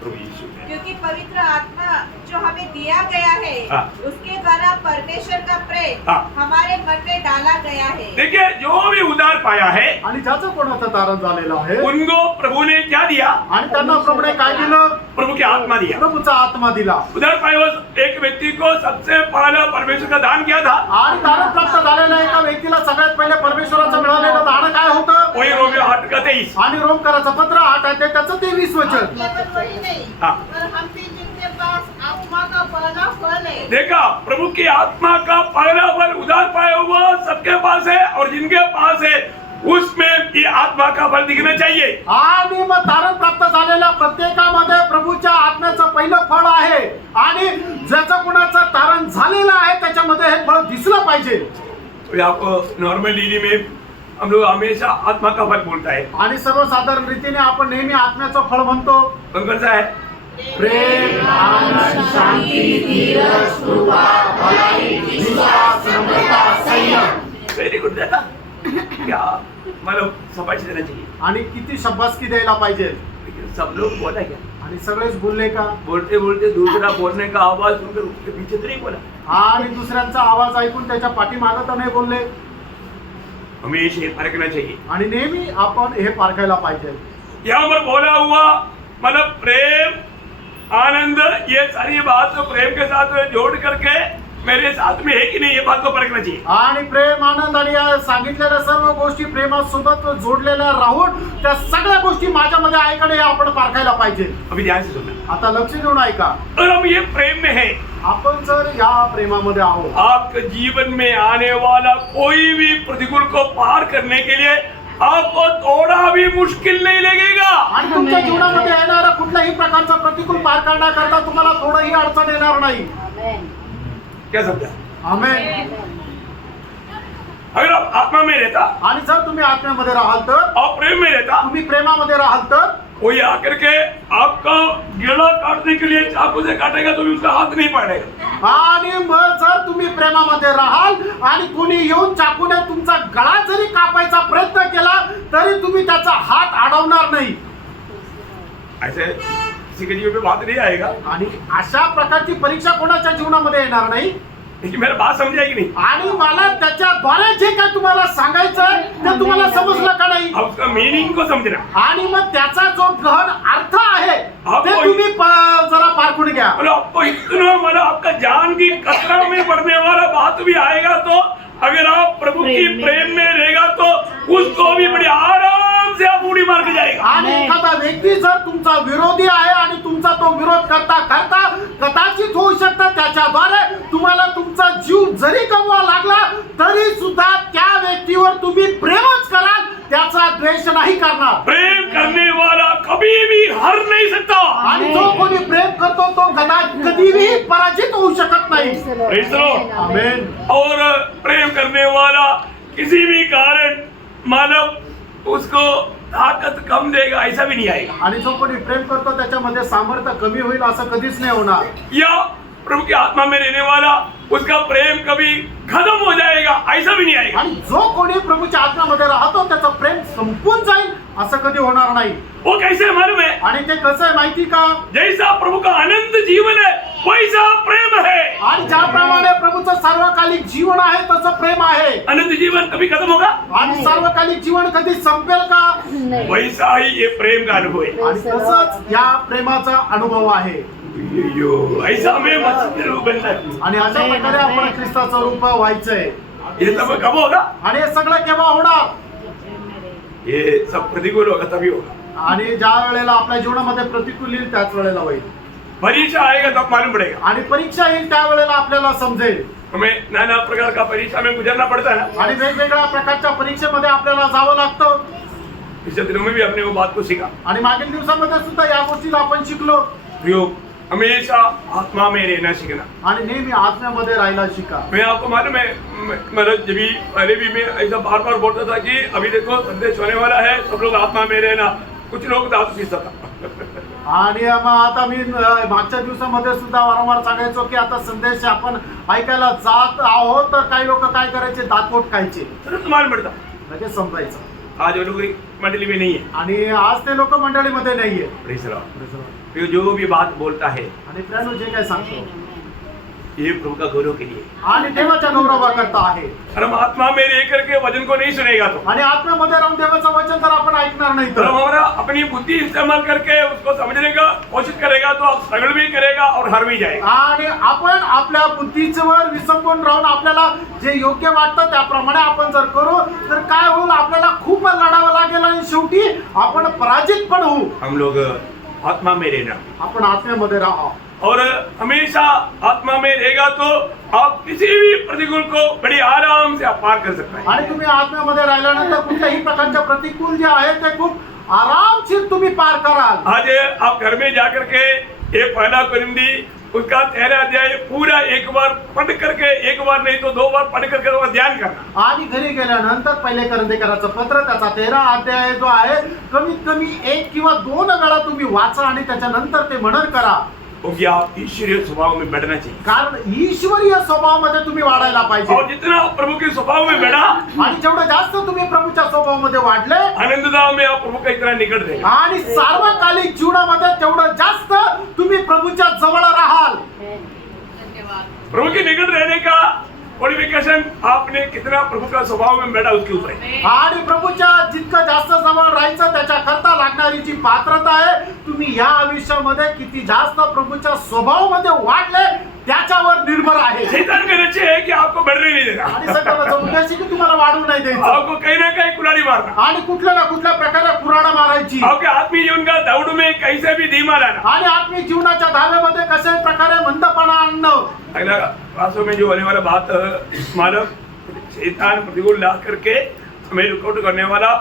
प्रभु यीशु में। क्योंकि पवित्र आत्मा जो हमें दिया गया है हाँ। उसके द्वारा परमेश्वर का प्रेम हाँ। हमारे मन में डाला गया है। देखिए, जो भी उद्धार पाया है आणि ज्याचं कोणाचं तारण झालेलं आहे उनको प्रभु ने क्या दिया? आणि त्यांना प्रभूने काय दिलं? प्रभु की आत्मा दिया। प्रभूचा आत्मा दिला उद्धार पाए हुए एक व्यक्ति को सबसे पहला परमेश्वर का दान किया था। आणि तारण प्राप्त झालेल्या एका व्यक्तीला सगळ्यात पहिले परमेश्वराचं मिळालेलं दान काय होतं? वही रोमियो 8:23। आणि रोमकराचं पत्र 8 अध्याय त्याचं 23 वचन। केवल वही नहीं, हाँ। पर हम भी जिनके पास आत्मा का पहला फल है। देखा, प्रभु की आत्मा का पहला फल उद्धार पाया हुआ सबके पास है, और जिनके पास है उसमें ये आत्मा का फल दिखना चाहिए। आणि मग तारण प्राप्त झालेल्या प्रत्येकामध्ये प्रभूच्या आत्म्याचं पहिलं फळ आहे आणि ज्याचं कुणाचं तारण झालेलं आहे त्याच्यामध्ये हे फळ दिसलं पाहिजे। तो आपको नॉर्मल डेली में हम लोग हमेशा आत्मा का फल बोलता है। आणि सर्वसाधारण रीतीने आपण नेहमी आत्म्याचं फळ म्हणतो। कौन कौन सा है? प्रेम, आनंद, शांती, धीरज, कृपा, भलाई, विश्वास, नम्रता, संयम। वेरी गुड दादा, क्या मतलब शाबाशी देना चाहिए। आणि किती शब्बासकी द्यायला पाहिजे। लेकिन सब लोग बोला क्या? आणि सगळेच बोलले का? बोलते बोलते दूसरा बोलने का आवाज सुनकर उसके पीछे तो नहीं बोला। आणि दुसऱ्यांचा आवाज ऐकून त्याच्या पाठीमागं तर नाही बोलले। हमेशा ये परखना चाहिए। आणि नेहमी आपण हे पारखायला पाहिजे। यहाँ पर बोला हुआ मतलब प्रेम, आनंद, ये सारी बात तो प्रेम के साथ जोड़ करके मेरे साथ में है कि नहीं, ये बात को परखना चाहिए। आणि प्रेम, आनंद आणि या सांगितलेल्या सर्व गोष्टी प्रेमासोबत जोडलेल्या राहून त्या सगळ्या गोष्टी माझ्यामध्ये आहे का नाही हे आपण पारखायला पाहिजे। अभी ध्यान से सुनना। आता लक्ष देऊन ऐका। अगर हम ये प्रेम में है, आपण जर या प्रेमामध्ये आहोत, आपके जीवन में आने वाला कोई भी प्रतिकूल को पार करने के लिए आपको थोड़ा भी मुश्किल नहीं लगेगा। आणि तुमच्या जीवनामध्ये येणारा कुठल्याही प्रकारचा प्रतिकूल पार करण्याकरता तुम्हाला थोडंही अडचण येणार नाही। आमेन। क्या समझा? आमेन। अगर आप आत्मा में रहता आणि जर तुम्ही आत्म्यामध्ये राहाल तर, और प्रेम में रहता, तुम्ही प्रेमामध्ये राहाल तर, कोई आकर के आपका गला काटने के लिए चाकू से काटेगा तो भी उसका हाथ नहीं पड़ेगा। आणि मग जर तुम्ही प्रेमामध्ये राहाल आणि कोणी येऊन चाकूने तुमचा गळा जरी कापायचा प्रयत्न केला तरी तुम्ही त्याचा हात अडवणार नाही। ऐसे किसी के जीवन में बात नहीं आएगा। आणि अशा प्रकारची परीक्षा कोणाच्या जीवनामध्ये येणार नाही। लेकिन मेरा बात समझे कि नहीं? आणि मला त्याच्याद्वारे जे काय तुम्हाला सांगायचं ते तुम्हाला समजलं का नाही? अब उसका मीनिंग को समझना। आणि मग त्याचा जो गहन अर्थ आहे ते तुम्ही जरा पारखून घ्या। मतलब आपको इतना मतलब आपका जान की कतरा में पड़ने वाला बात भी आएगा तो अगर आप प्रभु की प्रेम में रहेगा तो उसको भी बड़ी आराम से आप उड़ी मार के जाएगा। आणि एखादा व्यक्ती जर तुमचा विरोधी आहे आणि तुमचा तो विरोध करता करता कदाचित होऊ शकतं त्याच्याद्वारे तुम्हाला तुमचा जीव जरी गमवा लागला तरी सुद्धा त्या व्यक्तीवर तुम्ही प्रेमच कराल, त्याचा द्वेष नाही करणार। प्रेम करने वाला कभी भी हार नहीं सकता। आणि जो कोणी प्रेम करतो तो कधीही पराजित होऊ शकत नाही। Praise the Lord. आमेन। और प्रेम करने वाला किसी भी कारण मानव उसको ताकत कम देगा ऐसा भी नहीं आएगा। आणि जो कोणी प्रेम करतो त्याच्यामध्ये सामर्थ्य कमी होईल असं कधीच नाही होणार। या प्रभु की आत्मा में रहने वाला उसका प्रेम कभी खत्म हो जाएगा ऐसा भी नहीं आएगा। आणि जो कोणी प्रभूच्या आत्म्यामध्ये राहतो त्याचं प्रेम संपून जाईल असं कधी होणार नाही। वो कैसे मालूम है? आणि ते कसं आहे माहिती का? जैसा प्रभु का अनंत जीवन है वैसा प्रेम है। आणि ज्याप्रमाणे प्रभूचं सार्वकालिक जीवन आहे तसं प्रेम आहे। अनंत जीवन कभी खत्म होगा? आणि सार्वकालिक जीवन कधी संपेल का? नाही। वैसा ही ये प्रेम का अनुभव है। आणि तसंच या प्रेमाचा अनुभव आहे। ऐसा हमें मसीह रूप बनना है। आणि अशा प्रकारे आपण ख्रिस्ताचं रूप व्हायचंय। ये सब कब होगा? आणि हे सगळं केव्हा होणार? ये सब प्रतिकूल होगा तभी होगा। आणि ज्या वेळेला आपल्या जीवनामध्ये प्रतिकूल येईल त्याच वेळेला होईल। परीक्षा आएगा तब मालूम पड़ेगा। आणि परीक्षा येईल त्या वेळेला आपल्याला समजेल। हमें नाना प्रकार का परीक्षा में गुजरना पड़ता है ना। आणि वेगवेगळ्या प्रकारच्या परीक्षेमध्ये आपल्याला जावं लागतं। पिछले दिनों में भी हमने वो बात को सीखा। आणि मागील दिवसामध्ये सुद्धा या गोष्टीला आपण शिकलो। प्रयोग हमेशा आत्मा में रहना सीखना। आणि नेहमी आत्म्यामध्ये राहायला शिका। मैं आपको मालूम है मतलब जब भी पहले भी मैं ऐसा बार बार बोलता था कि अभी देखो संदेश होने वाला है, सब लोग आत्मा में रहना। कुछ लोग दारू पीता था। आणि मग आता मी मागच्या दिवसामध्ये सुद्धा वारंवार सांगायचो की आता संदेश आपण ऐकायला जात आहोत तर काही लोक काय करायचे, दातपोट खायचे। मालूम पड़ता लगेच समजायचं। आज वो लोग मंडली में नहीं है। आणि आज ते लोक मंडळीमध्ये नाहीये। Praise the Lord. ये जो भी बात बोलता है आणि मित्रांनो जे काय सांगतो ये प्रभु का गौरव के लिए, आणि देवाच्या गौरवाकरता आहे. और हम आत्मा में रह करके वचन को नहीं सुनेगा तो आणि आत्म्यामध्ये राहून देवाचं वचन जर आपण ऐकणार नाही तो तर हमारा अपनी बुद्धि इस्तेमाल करके उसको समझने का कोशिश करेगा तो आप स्ट्रगल भी करेगा और हार भी जाएगा. आणि आपण आपल्या बुद्धीवर विसंबून राहून आपल्याला जे योग्य वाटतं त्याप्रमाणे आपण जर करू तर काय होईल, आपल्याला खूप लढावं लागेल आणि शेवटी आपण पराजित पण होऊ. हम लोग आत्मा में रहना, आपण आत्म्यामध्ये राहा और हमेशा आत्मा में रहेगा तो आप किसी भी प्रतिकूल को बड़ी आराम से आप पार कर सकते हैं. आणि तुम्ही आत्म्यामध्ये राहिल्यानंतर कुठल्याही प्रकारच्या प्रतिकूल जे आहे ते खूप आरामशीर तुम्ही पार कराल. आज आप घर में जाकर के ये पहला कुरिन्दी उसका 13 अध्याय पूरा एक बार पढ़ करके, एक बार नहीं तो 2 बार पढ़ करके उसका ध्यान करना. आणि घरी गेल्यानंतर पहिले करंदेकराचं पत्र त्याचा 13 अध्याय जो आहे कमीत कमी 1 किंवा 2 वेळा तुम्ही वाचा आणि त्याच्यानंतर ते मनन करा. क्योंकि आप ईश्वरीय स्वभाव में बढ़ना चाहिए. कारण ईश्वरीय स्वभावामध्ये तुम्ही वाढायला पाहिजे. और जितना आप प्रभु के स्वभाव में बढ़ा, आणि जेवढं जास्त तुम्ही प्रभूच्या स्वभावामध्ये वाढले आनंददाव में आप प्रभु का इतना निकट रहे. आणि सार्वकालिक जीवनामध्ये तेवढं जास्त तुम्ही प्रभूच्या जवळ राहाल. प्रभु के निकट रहने का क्वालिफिकेशन आपने कितना प्रभु का स्वभाव में बैठा उसके ऊपर है. आणि प्रभूच्या जितकं जास्त जवळ राहायचं त्याच्या करता लागणारी जी पात्रता आहे, तुम्ही या आयुष्यामध्ये किती जास्त प्रभूच्या स्वभावामध्ये वाढले त्याच्यावर निर्भर आहे. शैतान का लक्ष्य है कि आपको बढ़ने नहीं देना, आणि सगळ्याचा उद्देश आहे की तुम्हाला वाढू नाही द्यायचं आपको कहीं ना कहीं कुल्हाड़ी मारना, आणि कुठल्या ना कुठल्या प्रकारे कुऱ्हाड मारायची आपके आत्मीय जीवन का दौड़ में कैसे भी धीमा लाना. आणि आत्मिक जीवनाच्या धाव्यामध्ये कशाही प्रकारे मंदपणा आणणं. अगला वास्तव में जो होने वाला बात मानव शैतान प्रतिकूल ला करके हमें रिकॉर्ड करने वाला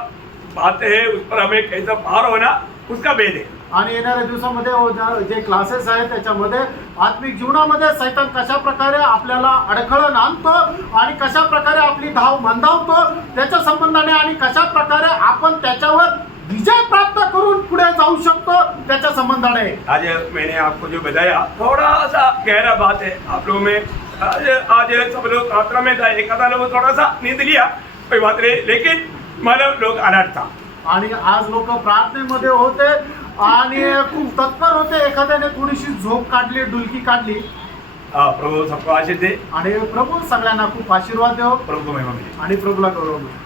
बात है, उस पर हमें कैसा पार होना उसका भेद है. आणि येणाऱ्या दिवसामध्ये जे क्लासेस आहेत त्याच्यामध्ये आत्मिक जीवनामध्ये सैतान कशा प्रकारे आपल्याला अडखळण आणतो आणि कशा प्रकारे आपली धाव मंदावतो त्याच्या संबंधाने आणि कशा प्रकारे आपण त्याच्यावर विजय प्राप्त करून पुढे जाऊ शकतो त्याच्या संबंधाने. आज मैंने आपको जो बताया थोड़ा सा गहरा बात है आप लोगों में. आज सब लोग प्रार्थना में था, एक आधा लोग थोड़ा सा नींद लिया, कोई बात नहीं, लेकिन मानव लोग अलर्ट था. आणि आज लोक प्रार्थनेमध्ये होते आणि खूप तत्पर होते. एखाद्याने थोडीशी झोप काढली, डुलकी काढली. प्रभु सबको आशीष दे, आणि प्रभू सगळ्यांना खूप आशीर्वाद देव प्रभु को महिमा मिले. आणि प्रभूला गौरव मिळो.